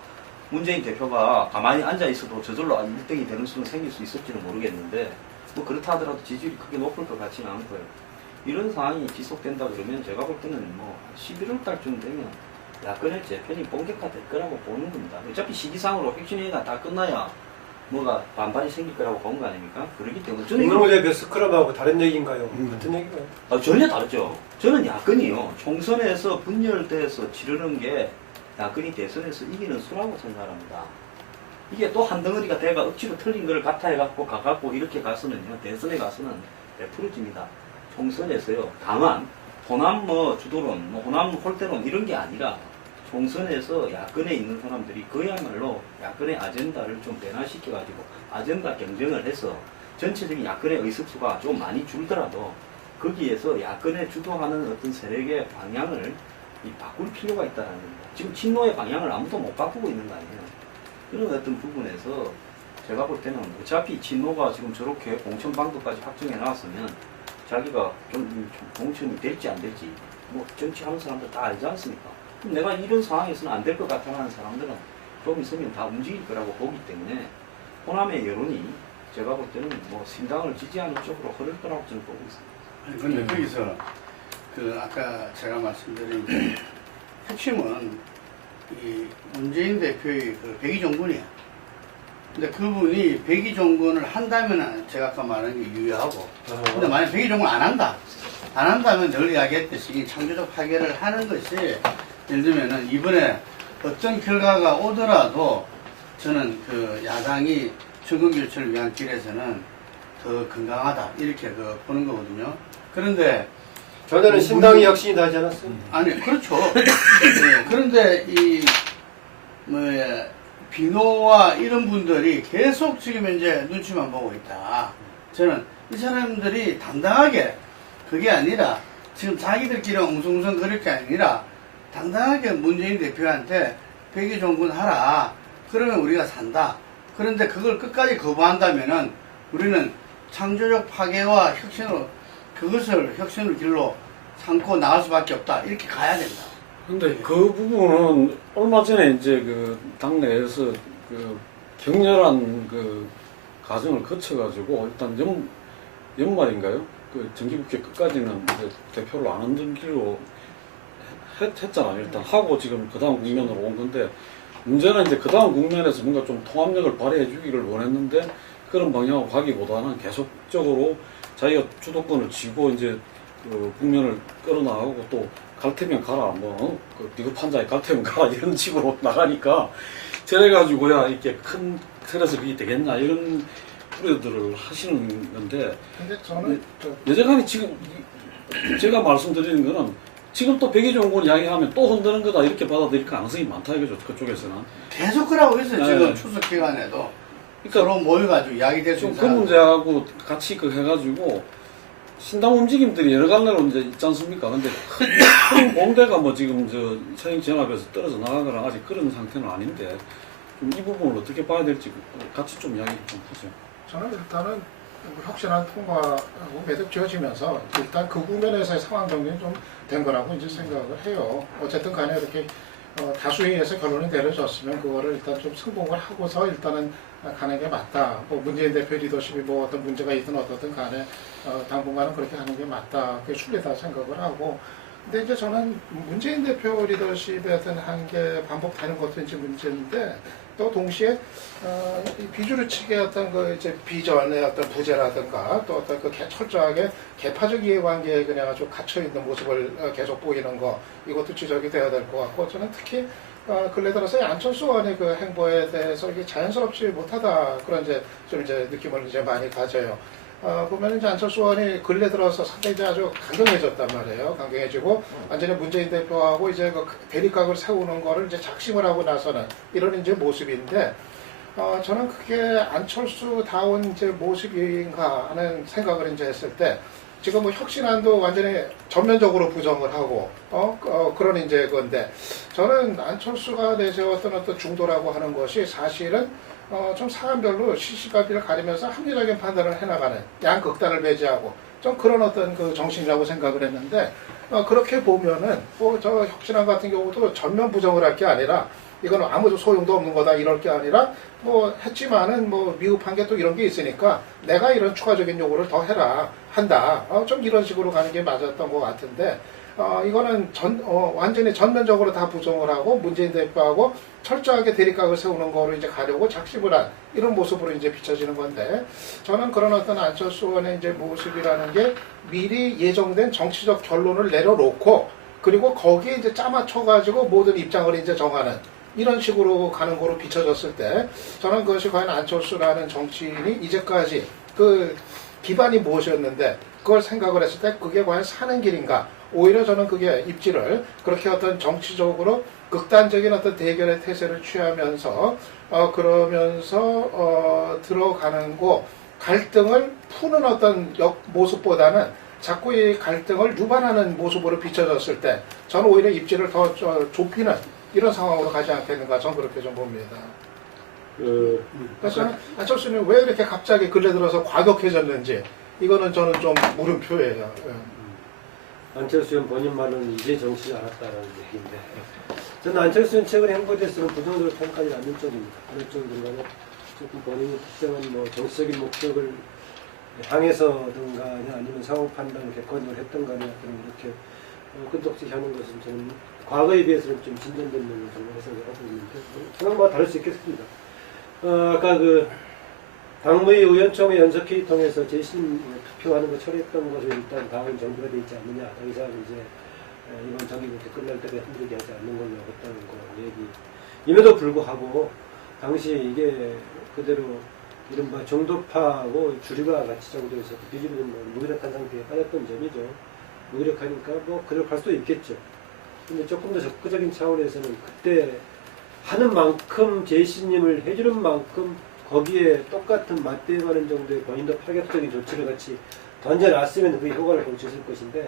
문재인 대표가 가만히 앉아 있어도 저절로 1등이 되는 수는 생길 수 있을지는 모르겠는데 뭐 그렇다 하더라도 지지율이 크게 높을 것 같지는 않고요. 이런 상황이 지속된다 그러면 제가 볼 때는 뭐 11월 달쯤 되면 야권의 재편이 본격화될 거라고 보는 겁니다. 어차피 시기상으로 혁신회의가 다 끝나야 뭐가 반발이 생길 거라고 본 거 아닙니까? 그렇기 때문에 저는 이거는 매스크럽하고 다른 얘기인가요? 같은 얘기가요? 전혀 다르죠. 저는 야권이요. 총선에서 분열돼서 치르는 게 야권이 대선에서 이기는 수라고 생각합니다. 이게 또 한 덩어리가 돼가 억지로 틀린 걸 같아 해갖고 가갖고 이렇게 가서는요. 대선에 가서는 100% 집니다. 총선에서요. 다만 호남 뭐 주도론, 뭐 호남 홀대론 이런 게 아니라 총선에서 야권에 있는 사람들이 그야말로 야권의 아젠다를 좀 변화시켜가지고 아젠다 경쟁을 해서 전체적인 야권의 의석수가 좀 많이 줄더라도 거기에서 야권에 주도하는 어떤 세력의 방향을 바꿀 필요가 있다는 겁니다. 지금 친노의 방향을 아무도 못 바꾸고 있는 거 아니에요. 그런 어떤 부분에서 제가 볼 때는 어차피 친노가 지금 저렇게 공천 방도까지 확정해 나왔으면 자기가 좀 공천이 될지 안 될지 뭐 정치하는 사람들 다 알지 않습니까? 그럼 내가 이런 상황에서는 안 될 것 같아하는 사람들은 좀 있으면 다 움직일 거라고 보기 때문에 호남의 여론이 제가 볼 때는 뭐 신당을 지지하는 쪽으로 흐를 거라고 저는 보고 있습니다. 아니, 근데 거기서 그 아까 제가 말씀드린 그 핵심은 이 문재인 대표의 그 백의종군이에요. 근데 그분이 백의종군을 한다면 제가 아까 말한 게 유효하고, 근데 만약 백의종군 안 한다면 늘 이야기했듯이 창조적 파괴를 하는 것이, 예를 들면은 이번에 어떤 결과가 오더라도 저는 그 야당이 정권 교체를 위한 길에서는 더 건강하다 이렇게 그 보는 거거든요. 그런데 전에는 신당이 혁신이 나지 않았어요? 아니 그렇죠. 네, 그런데 이 뭐야 비노와 이런 분들이 계속 지금 이제 눈치만 보고 있다. 저는 이 사람들이 당당하게 그게 아니라 지금 자기들끼리 웅성웅성 그럴 게 아니라 당당하게 문재인 대표한테 백의종군 하라. 그러면 우리가 산다. 그런데 그걸 끝까지 거부한다면은 우리는 창조적 파괴와 혁신으로 혁신을 길로 삼고 나갈 수밖에 없다. 이렇게 가야 된다. 근데 그 부분은 얼마 전에 이제 그 당내에서 그 격렬한 그 과정을 거쳐가지고 일단 연말인가요? 그 정기국회 끝까지는 이제 대표를 안 옮기기로 했잖아요. 일단 하고 지금 그 다음 국면으로 온 건데 문제는 이제 그 다음 국면에서 뭔가 좀 통합력을 발휘해 주기를 원했는데 그런 방향으로 가기보다는 계속적으로 자기가 주도권을 쥐고 이제 그 국면을 끌어나가고 또 갈 테면 가라, 뭐, 그 비겁한 자에 갈 테면 가라, 이런 식으로 나가니까, 저래가지고야, 이렇게 큰 틀에서 그게 되겠나, 이런 우려들을 하시는 건데, 근데 저는 여전히 지금, 제가 말씀드리는 거는, 지금 또 백의종군 이야기하면 또 흔드는 거다, 이렇게 받아들일 가능성이 많다, 이거죠, 그쪽에서는. 계속 그러고 있어요. 네. 지금 추석 기간에도. 그러니까 서로 모여가지고 이야기될 수 좀 있는 그 사람. 문제하고 같이 그 해가지고, 신당 움직임들이 여러 갈래로 이제 있지 않습니까? 근데 큰 공대가 뭐 지금 저 새정치연합에서 떨어져 나가거나 아직 그런 상태는 아닌데 좀 이 부분을 어떻게 봐야 될지 같이 좀 이야기 좀 하죠. 저는 일단은 혁신안 통과하고 매듭 지어지면서 일단 그 국면에서의 상황 정리는 좀 된 거라고 이제 생각을 해요. 어쨌든 간에 이렇게 다수의에서 결론이 내려졌으면 그거를 일단 좀 승복을 하고서 일단은 가는 게 맞다. 뭐 문재인 대표 리더십이 뭐 어떤 문제가 있든 어떻든 간에 당분간은 그렇게 하는 게 맞다. 그게 순리다 생각을 하고 근데 이제 저는 문재인 대표 리더십의 어떤 한계 반복되는 것도 이제 문제인데 또 동시에 이 비주류 측의 어떤 그 이제 비전의 어떤 부재라든가 또 어떤 그 철저하게 개파적 이해관계에 그냥 아주 갇혀 있는 모습을 계속 보이는 거 이것도 지적이 돼야 될 것 같고 저는 특히 근래 들어서 안철수 의원의 그 행보에 대해서 이게 자연스럽지 못하다 그런 이제 좀 이제 느낌을 이제 많이 가져요. 보면 이제 안철수 의원이 근래 들어서 상당히 이제 아주 강경해졌단 말이에요. 강경해지고 완전히 문재인 대표하고 이제 그 대립각을 세우는 거를 이제 작심을 하고 나서는 이런 이제 모습인데 저는 그게 안철수다운 이제 모습인가 하는 생각을 이제 했을 때 지금 뭐 혁신안도 완전히 전면적으로 부정을 하고 그런 이제 건데 저는 안철수가 내세웠던 어떤 중도라고 하는 것이 사실은 좀 사안별로 시시각기를 가리면서 합리적인 판단을 해나가는 양극단을 배제하고 좀 그런 어떤 그 정신이라고 생각을 했는데 그렇게 보면은 뭐 저 혁신안 같은 경우도 전면 부정을 할 게 아니라 이거는 아무 소용도 없는 거다 이럴 게 아니라 뭐 했지만은 뭐 미흡한 게 또 이런 게 있으니까 내가 이런 추가적인 요구를 더 해라 한다 좀 이런 식으로 가는 게 맞았던 것 같은데 이거는 완전히 전면적으로 다 부정을 하고 문재인 대표하고 철저하게 대립각을 세우는 거로 이제 가려고 작심을 한 이런 모습으로 이제 비춰지는 건데 저는 그런 어떤 안철수 의원의 이제 모습이라는 게 미리 예정된 정치적 결론을 내려놓고 그리고 거기에 이제 짜맞춰가지고 모든 입장을 이제 정하는 이런 식으로 가는 거로 비춰졌을 때 저는 그것이 과연 안철수라는 정치인이 이제까지 그 기반이 무엇이었는데 그걸 생각을 했을 때 그게 과연 사는 길인가 오히려 저는 그게 입지를 그렇게 어떤 정치적으로 극단적인 어떤 대결의 태세를 취하면서 그러면서 들어가는 거 갈등을 푸는 어떤 모습보다는 자꾸 이 갈등을 유발하는 모습으로 비춰졌을 때 저는 오히려 입지를 더 좁히는 이런 상황으로 가지 않겠는가 저는 그렇게 좀 봅니다. 그래서 저는 안철수는 왜 이렇게 갑자기 근래 들어서 과격해졌는지 이거는 저는 좀 물음표예요. 안철수 의원 본인 말은 이제 정신을 알았다는 얘기인데 저는 안철수 의원 최근 행보에 대해서는 부정적으로 평가하지 않는 쪽입니다. 어느 쪽이든간에 조금 본인이 특정한 뭐 정치적인 목적을 향해서든가 아니면 상호 판단을 객관적으로 했던가 이렇게 끈적지 하는 것은 저는 과거에 비해서는 좀 진전된 면을 생각을 하고 있는데 생각보다 다를 수 있겠습니다. 아까 그 당무위 의원총회 연석회의 통해서 재심 투표하는 거 처리했던 것을 일단 다음 정부가 되어 있지 않느냐. 더 이상 이제 이번 정기국회 끝날 때까지 힘들게 하지 않는 걸로 하겠다는 거 얘기. 임에도 불구하고 당시 이게 그대로 이른바 정도파하고 주류가 같이 정도에서 비주류는 뭐 무기력한 상태에 빠졌던 점이죠. 무기력하니까 뭐 그대로 갈 수도 있겠죠. 근데 조금 더 적극적인 차원에서는 그때 하는 만큼 재신임을 해주는 만큼 거기에 똑같은 맞대응하는 정도의 본인도 파격적인 조치를 같이 던져놨으면 그 효과를 볼 수 있을 것인데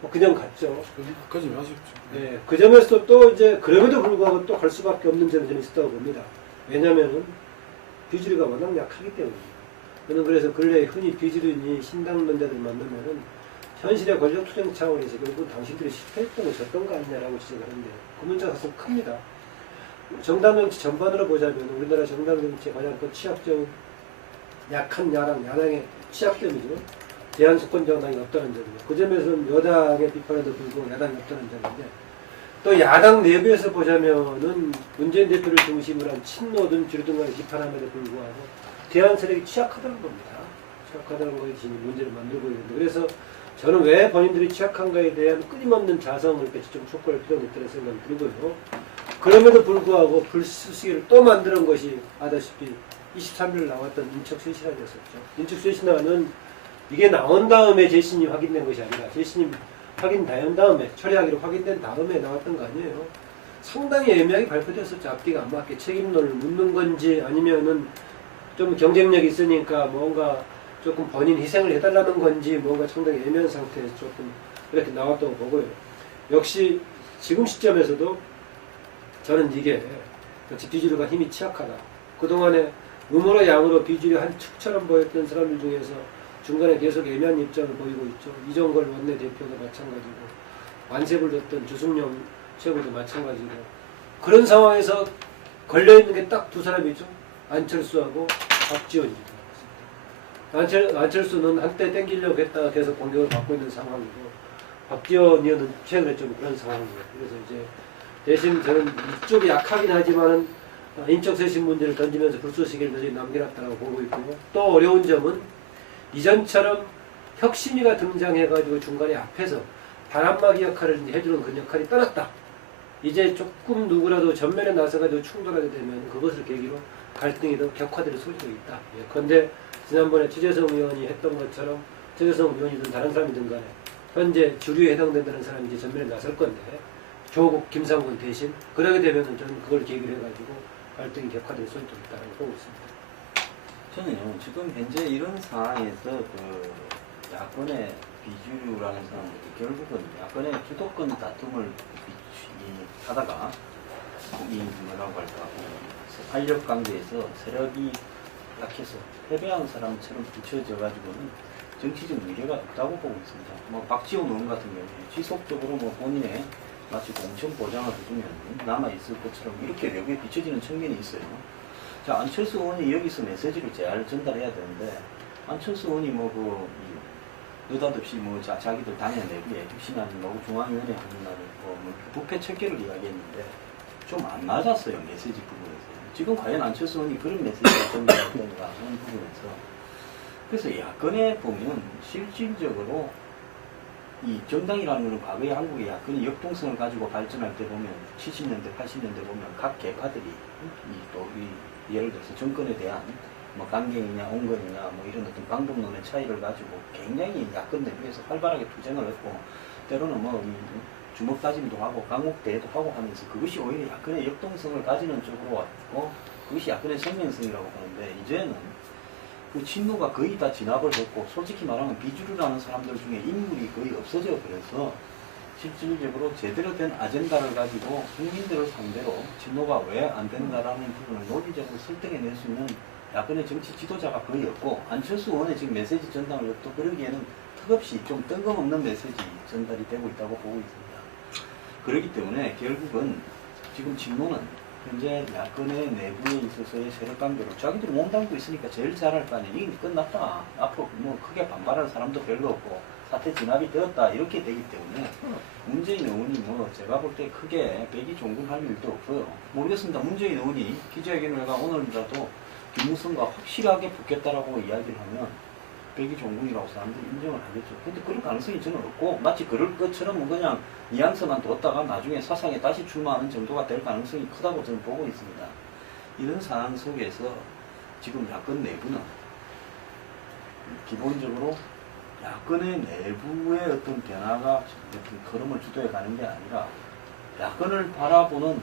뭐 그냥 갔죠. 끝까지 아쉽죠. 네, 그 점에서 또 이제 그럼에도 불구하고 또 갈 수밖에 없는 점이 저는 있었다고 봅니다. 왜냐하면은 비주류가 워낙 약하기 때문입니다. 저는 그래서 근래 흔히 비주류니 신당론자들 만나면은 현실의 권력 투쟁 차원에서 결국 당신들이 실패했던 거 졌던 거 아니냐라고 지적하는데 그 문제가 사실 큽니다. 정당 정치 전반으로 보자면 우리나라 정당 정치의 가장 큰 취약점, 약한 야당의 취약점이죠. 대한수권 정당이 없다는 점이죠. 그 점에서는 여당의 비판에도 불구하고 야당이 없다는 점인데 또 야당 내부에서 보자면은 문재인 대표를 중심으로 한 친노든 주류든 간에 비판함에도 불구하고 대한 세력이 취약하다는 겁니다. 취약하다는 것이 지금 문제를 만들고 있는데 그래서 저는 왜 본인들이 취약한가에 대한 끊임없는 자성을 이렇게 좀 촉구할 필요가 있다는 생각이 들고요. 그럼에도 불구하고 불수시를 또 만드는 것이 아다시피 23일 나왔던 인적쇄신안이었었죠. 인적쇄신안은 이게 나온 다음에 재신이 확인된 것이 아니라 재신이 확인된 다음에 처리하기로 확인된 다음에 나왔던 거 아니에요. 상당히 애매하게 발표됐었죠. 앞뒤가 안 맞게 책임론을 묻는 건지 아니면은 좀 경쟁력이 있으니까 뭔가 조금 본인 희생을 해달라는 건지 뭔가 상당히 애매한 상태에서 조금 이렇게 나왔다고 보고요. 역시 지금 시점에서도 저는 이게 역시 비주류가 힘이 취약하다. 그동안에 음으로 양으로 비주류 한 축처럼 보였던 사람들 중에서 중간에 계속 애매한 입장을 보이고 있죠. 이종걸 원내대표도 마찬가지고 완세를 뒀던 주승용 최고도 마찬가지고 그런 상황에서 걸려있는 게 딱 두 사람이죠. 안철수하고 박지원입니다. 안철수는 한때 땡기려고 했다가 계속 공격을 받고 있는 상황이고 박지원 의원은 최근에 좀 그런 상황이에요. 그래서 이제 대신 저는 이쪽이 약하긴 하지만은 인적 쇄신 문제를 던지면서 불쏘시개를 여전히 남겨놨다고 보고 있고, 또 어려운 점은 이전처럼 혁신위가 등장해가지고 중간에 앞에서 바람막이 역할을 이제 해주는 그 역할이 떠났다. 이제 조금 누구라도 전면에 나서가지고 충돌하게 되면 그것을 계기로 갈등이 더 격화될 소지가 있다. 예컨대 지난번에 최재성 의원이 했던 것처럼 최재성 의원이든 다른 사람이든 간에 현재 주류에 해당된다는 사람이 이제 전면에 나설 건데, 조국, 김상곤 대신 그러게 되면은 저는 그걸 계기로 해가지고 갈등이 격화될 소지도 있다고 보고 있습니다. 저는요, 지금 현재 이런 상황에서 그 야권의 비주류라는 사람들이 결국은 야권의 주도권 다툼을 하다가 이 뭐라고 할까, 권력 관계에서 세력이 약해서 패배한 사람처럼 비춰져 가지고는 정치적 미래가 없다고 보고 있습니다. 뭐 박지원 의원 같은 경우에 지속적으로 뭐 본인의 마치 공천 보장을 해주면 남아 있을 것처럼 이렇게 외부에 비춰지는 측면이 있어요. 자, 안철수 의원이 여기서 메시지를 잘 전달해야 되는데, 안철수 의원이 뭐 느닷없이 뭐 자기들 당의 내부에 혁신하는 뭐 중앙위원회 하는 날에 뭐 부패 척결을 이야기했는데 좀 안 맞았어요, 메시지 부분에서. 지금 과연 안철수 의원이 그런 메시지를 전달할 건가 하는 부분에서. 그래서 야권에 보면 실질적으로 이 정당이라는 것은 과거에 한국의 야권이 역동성을 가지고 발전할 때 보면 70년대, 80년대 보면 각 계파들이 예를 들어서 정권에 대한 뭐 강경이냐 온건이냐 뭐 이런 어떤 방법론의 차이를 가지고 굉장히 야권 내부에서 활발하게 투쟁을 했고, 때로는 뭐 주먹 다짐도 하고 강목대회도 하고 하면서 그것이 오히려 야권의 역동성을 가지는 쪽으로 왔고, 그것이 야권의 생명성이라고 보는데, 이제는 그 친노가 거의 다 진압을 했고, 솔직히 말하면 비주류라는 사람들 중에 인물이 거의 없어져 버려서 실질적으로 제대로 된 아젠다를 가지고 국민들을 상대로 진노가 왜 안 된다라는 부분을 논리적으로 설득해낼 수 있는 야권의 정치 지도자가 거의 없고, 안철수 의원의 지금 메시지 전달을 또 그러기에는 턱없이 좀 뜬금없는 메시지 전달이 되고 있다고 보고 있습니다. 그렇기 때문에 결국은 지금 진노는 현재 야권의 내부에 있어서의 세력관계로 자기들이 몸담고 있으니까 제일 잘할 거 아니에요. 이게 끝났다. 앞으로 뭐 크게 반발할 사람도 별로 없고 사태 진압이 되었다. 이렇게 되기 때문에 문재인 의원이 뭐 제가 볼 때 크게 백의종군할 일도 없어요. 모르겠습니다. 문재인 의원이 기자회견을 해가 오늘이라도 김무성과 확실하게 붙겠다라고 이야기를 하면 백의종군이라고 사람들이 인정을 하겠죠. 근데 그럴 가능성이 저는 없고, 마치 그럴 것처럼 그냥 뉘앙스만 뒀다가 나중에 사상에 다시 출마하는 정도가 될 가능성이 크다고 저는 보고 있습니다. 이런 상황 속에서 지금 야권 내부는 기본적으로 야권의 내부의 어떤 변화가 어떤 걸음을 주도해 가는 게 아니라 야권을 바라보는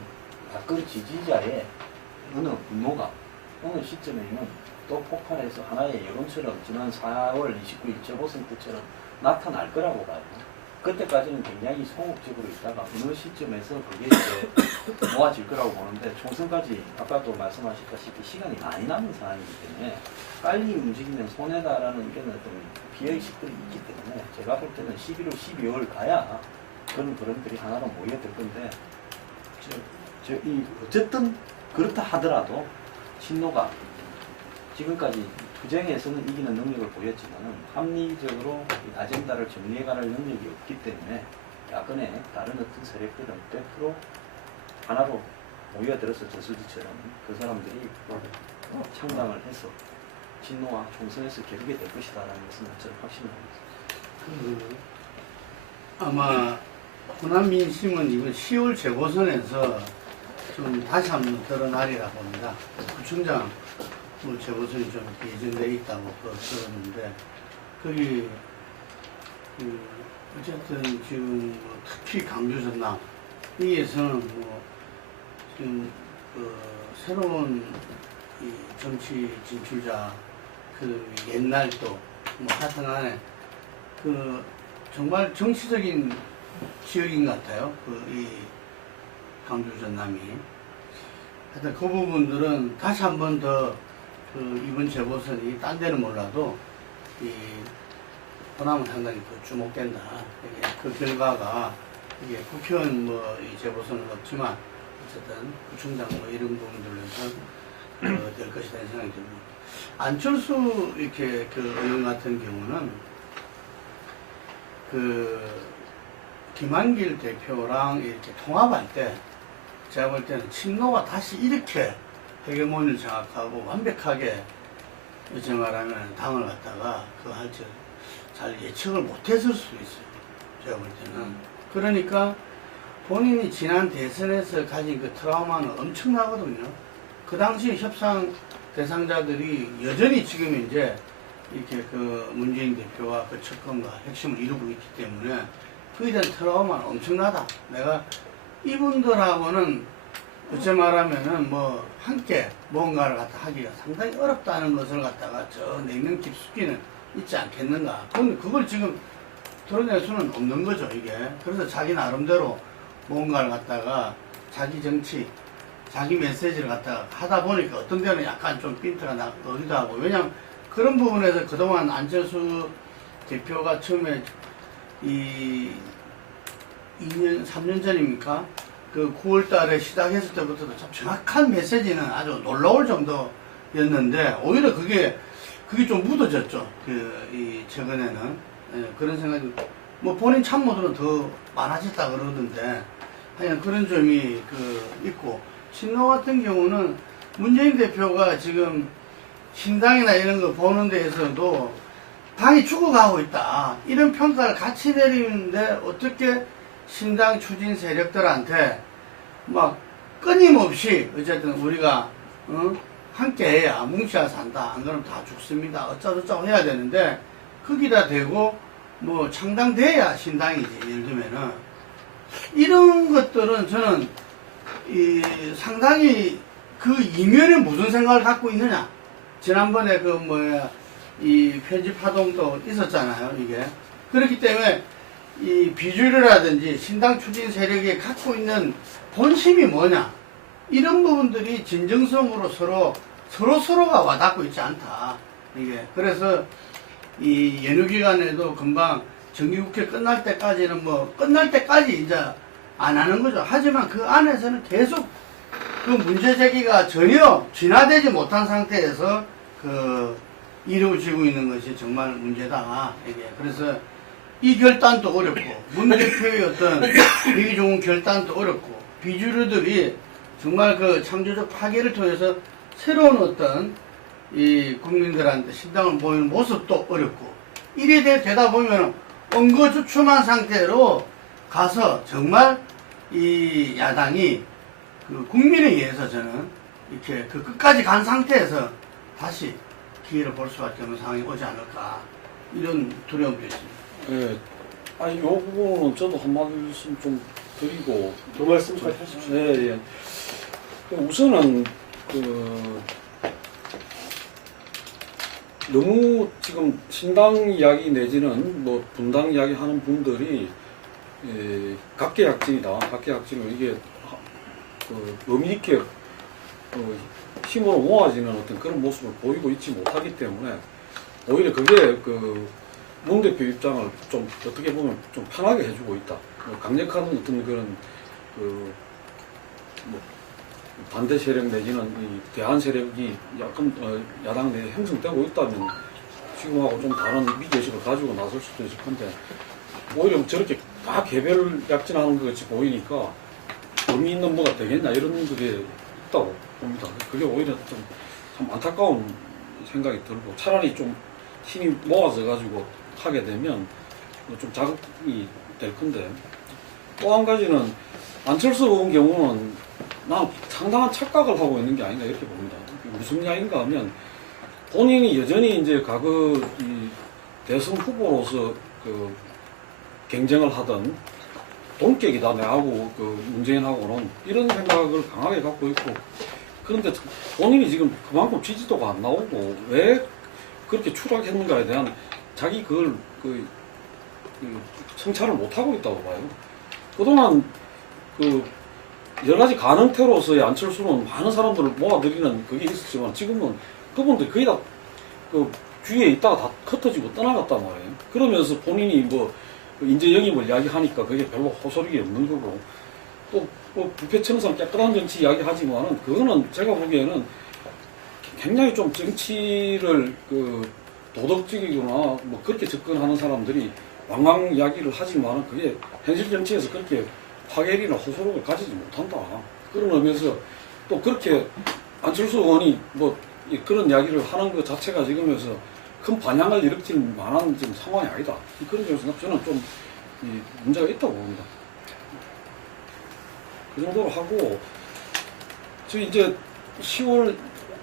야권 지지자의 어느 분노가 어느 시점에는 또 폭발해서 하나의 여론처럼 지난 4월 29일 재보선 때처럼 나타날 거라고 봐요. 그때까지는 굉장히 소극적으로 있다가 어느 시점에서 그게 이제 모아질 거라고 보는데, 총선까지 아까도 말씀하셨다시피 시간이 많이 남은 상황이기 때문에 빨리 움직이면 손해다라는 이런 어떤 비의식들이 있기 때문에 제가 볼 때는 11월, 12월 가야 그런 그림들이 하나로 모여들 건데, 어쨌든 그렇다 하더라도 친노가 지금까지 투쟁에서는 이기는 능력을 보였지만은 합리적으로 이 아젠다를 정리해가는 능력이 없기 때문에 야권의 다른 어떤 세력들은 100% 하나로 모여들어서 저수지처럼 그 사람들이 창당을 해서 진노와 총선에서 겨루게 될 것이다라는 것은 저는 확신합니다. 아마 호남 민심은 이번 10월 재보선에서 좀 다시 한번 드러나리라 봅니다. 구청장 재보선이 좀 예정돼 있다고 들었는데, 거기 어쨌든 지금 뭐 특히 강주 전남 여기에서는 뭐 지금 새로운 이 정치 진출자 옛날 또 뭐 하여튼 간에 정말 정치적인 지역인 것 같아요. 이 강주 전남이. 하여튼 그 부분들은 다시 한 번 더 이번 재보선이 딴 데는 몰라도 이 호남은 상당히 주목된다. 그 결과가 이게 국회의원 이 재보선은 없지만 어쨌든 구청장 이런 부분들에서 될 것이다 는 생각이 듭니다. 안철수 의원 같은 경우는 김한길 대표랑 이렇게 통합할 때 제가 볼 때는 친노가 다시 이렇게 헤게모니를 장악하고 완벽하게 제 말하면 당을 갖다가 그거 할지 잘 예측을 못했을 수도 있어요. 제가 볼 때는. 그러니까 본인이 지난 대선에서 가진 그 트라우마는 엄청나거든요. 그 당시 협상 대상자들이 여전히 지금 이제 이렇게 그 문재인 대표와 그 접근과 핵심을 이루고 있기 때문에 그에 대한 트라우마는 엄청나다. 내가 이분들하고는 어째 말하면은 뭐 함께 뭔가를 갖다 하기가 상당히 어렵다는 것을 갖다가 저 내면 깊숙이는 있지 않겠는가. 근데 그걸 지금 드러낼 수는 없는 거죠, 이게. 그래서 자기 나름대로 뭔가를 갖다가 자기 정치, 자기 메시지를 갖다가 하다 보니까 어떤 데는 약간 좀 핀트가 나기도 하고. 왜냐면 그런 부분에서 그동안 안철수 대표가 처음에 이 2년, 3년 전입니까? 그 9월 달에 시작했을 때부터도 참 정확한 메시지는 아주 놀라울 정도였는데, 오히려 그게 좀 묻어졌죠. 최근에는. 예, 그런 생각이, 뭐 본인 참모들은 더 많아졌다 그러던데, 하여간 그런 점이 있고, 친노 같은 경우는 문재인 대표가 지금 신당이나 이런 거 보는 데에서도 당이 죽어가고 있다. 이런 평가를 같이 내리는데 어떻게 신당 추진 세력들한테 막 끊임없이 어쨌든 우리가 함께 해야 뭉쳐야 산다. 안 그러면 다 죽습니다. 어쩌고저쩌고 해야 되는데 거기다 대고 뭐 창당돼야 신당이지. 예를 들면은 이런 것들은 저는 상당히 그 이면에 무슨 생각을 갖고 있느냐. 지난번에 이 편집 파동도 있었잖아요, 이게. 그렇기 때문에 이 비주류라든지 신당 추진 세력이 갖고 있는 본심이 뭐냐. 이런 부분들이 진정성으로 서로가 와닿고 있지 않다. 이게. 그래서 이 연휴 기간에도 금방 정기국회 끝날 때까지는 끝날 때까지 이제 안 하는 거죠. 하지만 그 안에서는 계속 그 문제 제기가 전혀 진화되지 못한 상태에서 이루어지고 있는 것이 정말 문제다. 이게. 그래서 이 결단도 어렵고, 문 대표의 어떤 되기 좋은 결단도 어렵고, 비주류들이 정말 그 창조적 파괴를 통해서 새로운 어떤 이 국민들한테 신당을 보이는 모습도 어렵고, 이래 되다 보면 엉거주춤한 상태로 가서 정말 이 야당이 국민에 의해서 저는 이렇게 끝까지 간 상태에서 다시 기회를 볼 수밖에 없는 상황이 오지 않을까, 이런 두려움도 있습니다. 예. 아니, 요 부분은 저도 한 말씀 좀 드리고. 두 말씀까지 하십시오. 네, 예. 우선은, 너무 지금 신당 이야기 내지는 뭐 분당 이야기 하는 분들이, 각계약진이다. 각계약진은 이게, 의미있게, 힘으로 모아지는 어떤 그런 모습을 보이고 있지 못하기 때문에, 오히려 그게 문 대표 입장을 좀 어떻게 보면 좀 편하게 해주고 있다. 강력한 어떤 그런 반대 세력 내지는 이 대한 세력이 약간 야당 내에 형성되고 있다면 지금하고 좀 다른 위기의식을 가지고 나설 수도 있을 건데, 오히려 저렇게 다 개별 약진하는 것 같이 보이니까 의미 있는 뭐가 되겠냐 이런 게 있다고 봅니다. 그게 오히려 좀 안타까운 생각이 들고, 차라리 좀 힘이 모아져 가지고 하게 되면 좀 자극이 될 건데, 또 한 가지는 안철수 의원 경우는 난 상당한 착각을 하고 있는 게 아닌가 이렇게 봅니다. 무슨 이야기인가 하면, 본인이 여전히 이제 이 대선 후보로서 경쟁을 하던 동격이다 내하고 문재인하고는 이런 생각을 강하게 갖고 있고, 그런데 본인이 지금 그만큼 지지도가 안 나오고 왜 그렇게 추락했는가에 대한 자기 그걸 성찰을 못하고 있다고 봐요. 그동안 여러 가지 가능태로서의 안철수는 많은 사람들을 모아들이는 그게 있었지만, 지금은 그분들 거의 다 주위에 있다가 다 흩어지고 떠나갔단 말이에요. 그러면서 본인이 인재 영입을 이야기하니까 그게 별로 호소력이 없는 거고, 또 부패청산 깨끗한 정치 이야기하지만은 그거는 제가 보기에는 굉장히 좀 정치를 도덕적이거나 그렇게 접근하는 사람들이 왕왕 이야기를 하지만 그게 현실 정치에서 그렇게 파괴력이나 호소력을 가지지 못한다. 그런 의미에서 또 그렇게 안철수 의원이 뭐 그런 이야기를 하는 것 자체가 지금에서 큰 반향을 일으킬 만한 지금 상황이 아니다. 그런 점에서 저는 좀 문제가 있다고 봅니다. 그 정도로 하고, 저희 이제 10월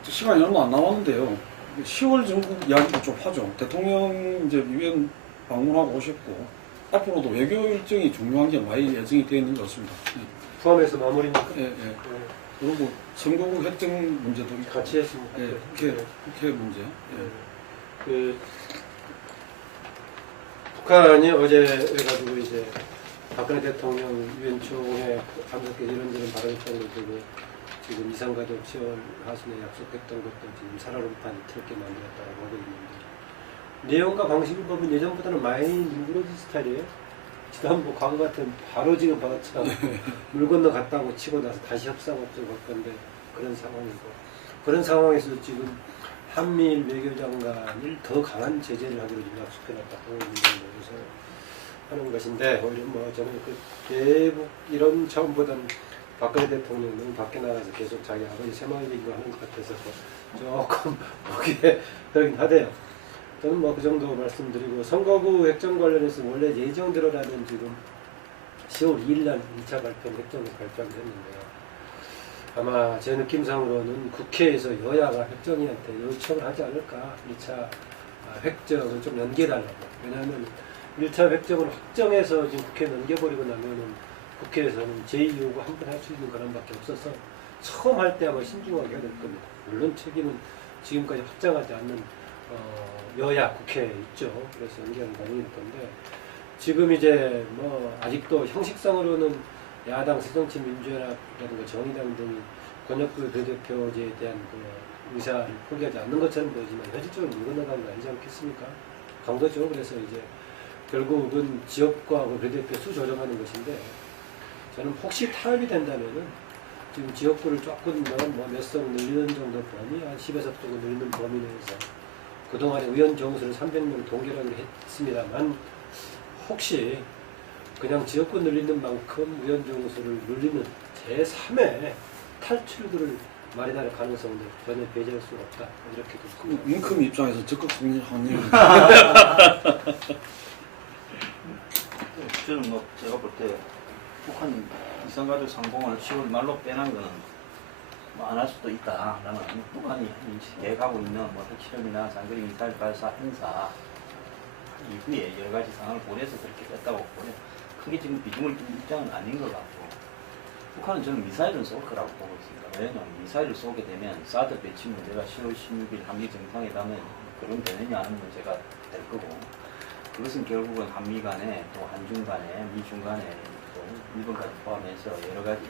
시간이 얼마 안 남았는데요. 10월 정국 이야기도 좀 하죠. 대통령 이제 유엔 방문하고 오셨고, 앞으로도 외교 일정이 중요한 게 많이 예정이 되어 있는 것 같습니다. 포함해서 마무리니까. 예, 예. 그리고 선거국 획정 문제도 있고, 같이 했습니다. 예, 국회 문제. 예. 그 북한이 어제 해가지고 이제 박근혜 대통령 유엔 총회 참석해 이런저런 발언했던 것들고 지금 이산가족 지원 하순에 약속했던 것도 지금 살얼음판 틀게 만들었다고 하고 있는데 내용과 방식을 보면 예전보다는 많이 누그러진 스타일이에요. 지난번 과거 같은 바로 지금 받았죠. 물 건너 갔다고 치고 나서 다시 협상업소로 갈 건데 그런 상황이고 그런 상황에서 지금 한미일 외교장관을 더 강한 제재를 하기로 지금 약속해놨다고 그래서 하는 것인데 오히려 뭐 저는 그 대북 이런 처음보다는 박근혜 대통령은 밖에 나가서 계속 자기 아버지 새마을 얘기를 하는 것 같아서 조금 보기에 그러긴 하대요. 저는 뭐 그 정도 말씀드리고 선거구 획정 관련해서 원래 예정대로라면 지금 10월 2일 날 1차 발표는 획정에서 발표하게 됐는데요. 아마 제 느낌상으로는 국회에서 여야가 획정이한테 요청을 하지 않을까. 1차 획정을 좀 연기해달라고. 왜냐하면 1차 획정을 확정해서 지금 국회에 넘겨버리고 나면은 국회에서는 제2요구 한 번 할 수 있는 거란밖에 없어서 처음 할 때 아마 신중하게 해야 될 겁니다. 물론 책임은 지금까지 확정하지 않는 여야 국회에 있죠. 그래서 연기하는 과정일 건데 지금 이제 뭐 아직도 형식상으로는 야당 새정치민주연합이라든가 정의당 등이 권역부 비례대표제에 대한 그 의사를 포기하지 않는 것처럼 보이지만 현실적으로 물건나가는 거 아니지 않겠습니까? 강도죠. 그래서 이제 결국은 지역과 그 비례대표 수 조정하는 것인데 저는 혹시 타협이 된다면은 지금 지역구를 조금 뭐몇석 늘리는 정도 범위, 한 10에서 조금 늘리는 범위 내에서 그동안에 의원 정수를 300명 동결하기로 했습니다만 혹시 그냥 지역구 늘리는 만큼 의원 정수를 늘리는 제3의 탈출구를 마련할 가능성도 전혀 배제할 수가 없다. 이렇게 봅니다. 윙크미 입장에서 적극 공략하네요. 저는 뭐 제가 볼 때 북한 이산가족 상봉을 10월 말로 빼는 거는 뭐 안 할 수도 있다라는 북한이 계획하고 있는 뭐 핵실험이나 장거리 미사일 발사 행사 이후에 여러 가지 상황을 고려해서 그렇게 뺐다고 보고요. 크게 지금 비중을 둔 입장은 아닌 것 같고 북한은 저는 미사일을 쏠 거라고 보고 있습니다. 왜냐하면 미사일을 쏘게 되면 사드 배치 문제가 10월 16일 한미 정상회담에 그런 되느냐 하는 문제가 될 거고 그것은 결국은 한미 간에 또 한중 간에 미중 간에 또 일본까지 포함해서 여러 가지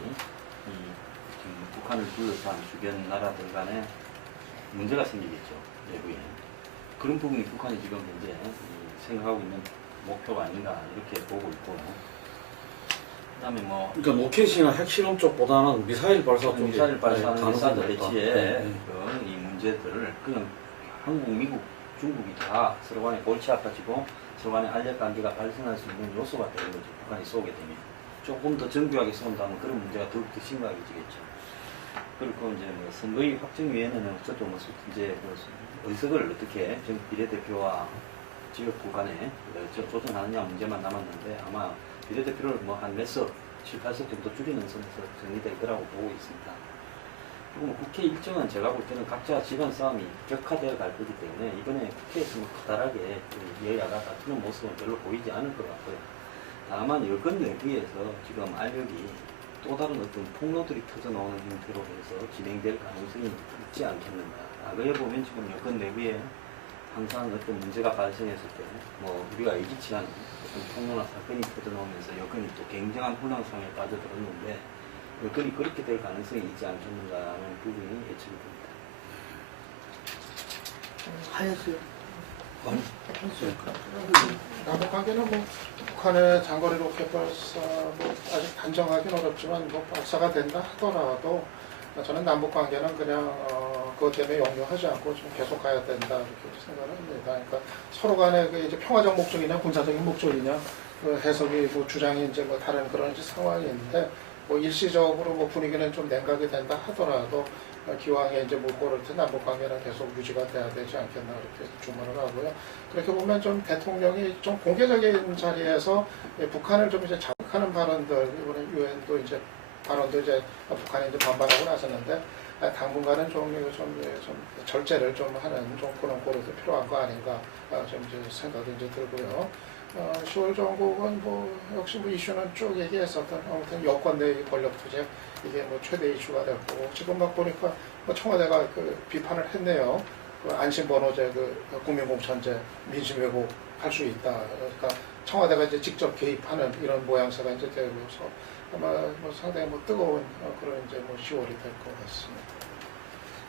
지금 북한을 둘러싼 주변 나라들 간에 문제가 생기겠죠. 내부에. 그런 부분이 북한이 지금 현재 생각하고 있는 목표가 아닌가 이렇게 보고 있고 그다음에 뭐 그러니까 로켓이나 핵실험 쪽보다는 미사일 발사 쪽에 미사일 발사하는 사드 배치에 네. 이 문제들을 그냥 한국, 미국, 중국이 다 서로 간에 골치 아파지고 서로 간에 알력 관계가 발생할 수 있는 요소가 되는 거죠. 북한이 쏘게 되면 조금 더 정교하게 쏜다면 그런 문제가 더욱더 심각해지겠죠. 그리고 이제 뭐 선거의 확정위원회는 어쨌든 뭐 이제 그 의석을 어떻게 전 비례대표와 지역구 간에 조정하느냐 문제만 남았는데 아마 비례대표를 뭐 한 몇 석, 7, 8석 정도 줄이는 선에서 정리될 거라고 보고 있습니다. 그리고 뭐 국회 일정은 제가 볼 때는 각자 집안 싸움이 격화되어 갈 거기 때문에 이번에 국회에서 뭐 커다랗게 여야가 다투는 모습은 별로 보이지 않을 것 같고요. 다만 여권 내부에서 지금 알력이 또 다른 어떤 폭로들이 터져나오는 형태로 해서 진행될 가능성이 있지 않겠는가. 과거에 보면 지금 여권 내부에 항상 어떤 문제가 발생했을 때 뭐 우리가 예기치 않은 어떤 폭로나 사건이 터져나오면서 여건이 또 굉장한 혼란상에 빠져들었는데 여건이 그렇게 될 가능성이 있지 않겠는가라는 부분이 예측이 됩니다. 하였어요. 남북 관계는 뭐 북한의 장거리 로켓 발사 뭐 아직 단정하기는 어렵지만 뭐 발사가 된다 하더라도 저는 남북 관계는 그냥 그것 때문에 역류하지 않고 좀 계속 가야 된다 이렇게 생각을 합니다. 그러니까 서로 간에 그 이제 평화적 목적이냐 군사적인 목적이냐 그 해석이 뭐 주장이 이제 뭐 다른 그런 이제 상황인데 뭐 일시적으로 뭐 분위기는 좀 냉각이 된다 하더라도 기왕에 이제 뭐 그렇듯 남북 관계는 계속 유지가 돼야 되지 않겠나 이렇게 주문을 하고요. 그렇게 보면 좀 대통령이 좀 공개적인 자리에서 북한을 좀 이제 자극하는 발언들 이번에 유엔도 이제 발언도 이제 북한이 이제 반발하고 나섰는데 당분간은 좀 절제를 좀 하는 좀 그런 고려도 필요한 거 아닌가 좀 이제 생각이 이제 들고요. 10월 정국은 뭐 역시 뭐 이슈는 쭉 얘기했었던 아무튼 여권 내 권력 투쟁 이게 뭐 최대 이슈가 됐고 지금 막 보니까 뭐 청와대가 그 비판을 했네요. 그 안심번호제 그 국민공천제 민심 왜곡할 수 있다. 그러니까 청와대가 이제 직접 개입하는 이런 모양새가 이제 되고서 아마 뭐 상당히 뭐 뜨거운 그런 이제 뭐 10월이 될 것 같습니다.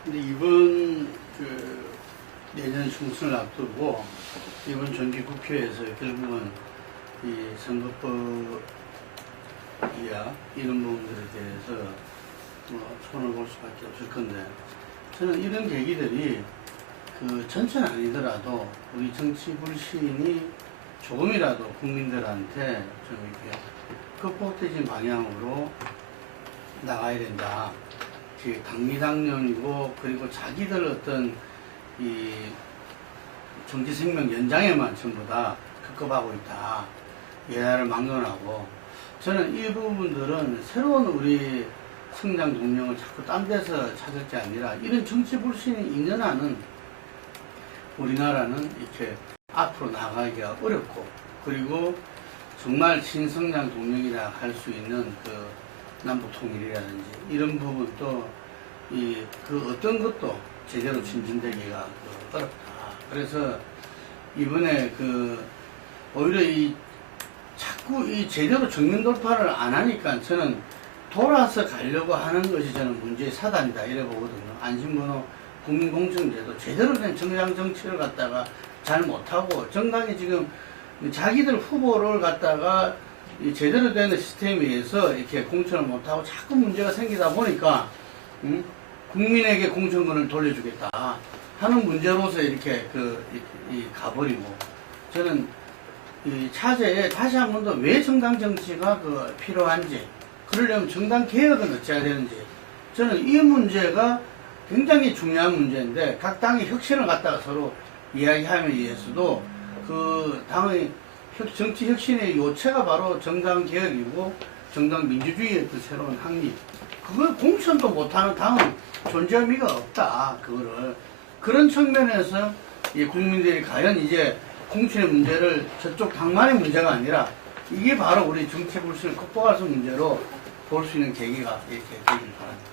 근데 이번 그 내년 총선을 앞두고 이번 정기국회에서 결국은 이 선거법이야 이런 부분들에 대해서 뭐 손을 볼 수밖에 없을 건데 저는 이런 계기들이 그 전체는 아니더라도 우리 정치 불신이 조금이라도 국민들한테 좀 이렇게 극복되신 방향으로 나가야 된다. 당리당령이고 그리고 자기들 어떤 이 정치 생명 연장에만 전부 다 급급하고 있다. 여야를 막론하고 저는 이 부분들은 새로운 우리 성장 동력을 자꾸 딴 데서 찾을 게 아니라 이런 정치 불신이 인연하는 우리나라는 이렇게 앞으로 나가기가 어렵고 그리고 정말 신성장 동력이라 할 수 있는 그 남북 통일이라든지 이런 부분도 그 어떤 것도 제대로 진전되기가 어렵다. 그래서 이번에 오히려 자꾸 제대로 정면 돌파를 안 하니까 저는 돌아서 가려고 하는 것이 저는 문제의 사단이다 이래 보거든요. 안심번호 국민공천제도 제대로 된 정당 정치를 갖다가 잘 못하고 정당이 지금 자기들 후보를 갖다가 제대로 된 시스템에 의해서 이렇게 공천을 못하고 자꾸 문제가 생기다 보니까 국민에게 공천권을 돌려주겠다 하는 문제로서 이렇게 가버리고 저는 이 차제에 다시 한 번 더 왜 정당 정치가 필요한지 그러려면 정당 개혁은 어찌해야 되는지 저는 이 문제가 굉장히 중요한 문제인데 각 당의 혁신을 갖다가 서로 이야기함에 의해서도 그 당의 정치 혁신의 요체가 바로 정당 개혁이고 정당 민주주의의 그 새로운 확립. 그걸 공천도 못하는 당은 존재 의미가 없다. 그런 측면에서 이 국민들이 과연 이제 공천의 문제를 저쪽 당만의 문제가 아니라 이게 바로 우리 정치 불신을 극복할 수 있는 문제로 볼 수 있는 계기가 이렇게 되길 바랍니다.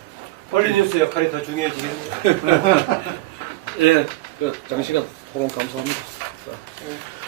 폴리뉴스 역할이 더 중요해지겠습니다. 예, 장시간 토론 감사합니다. 자.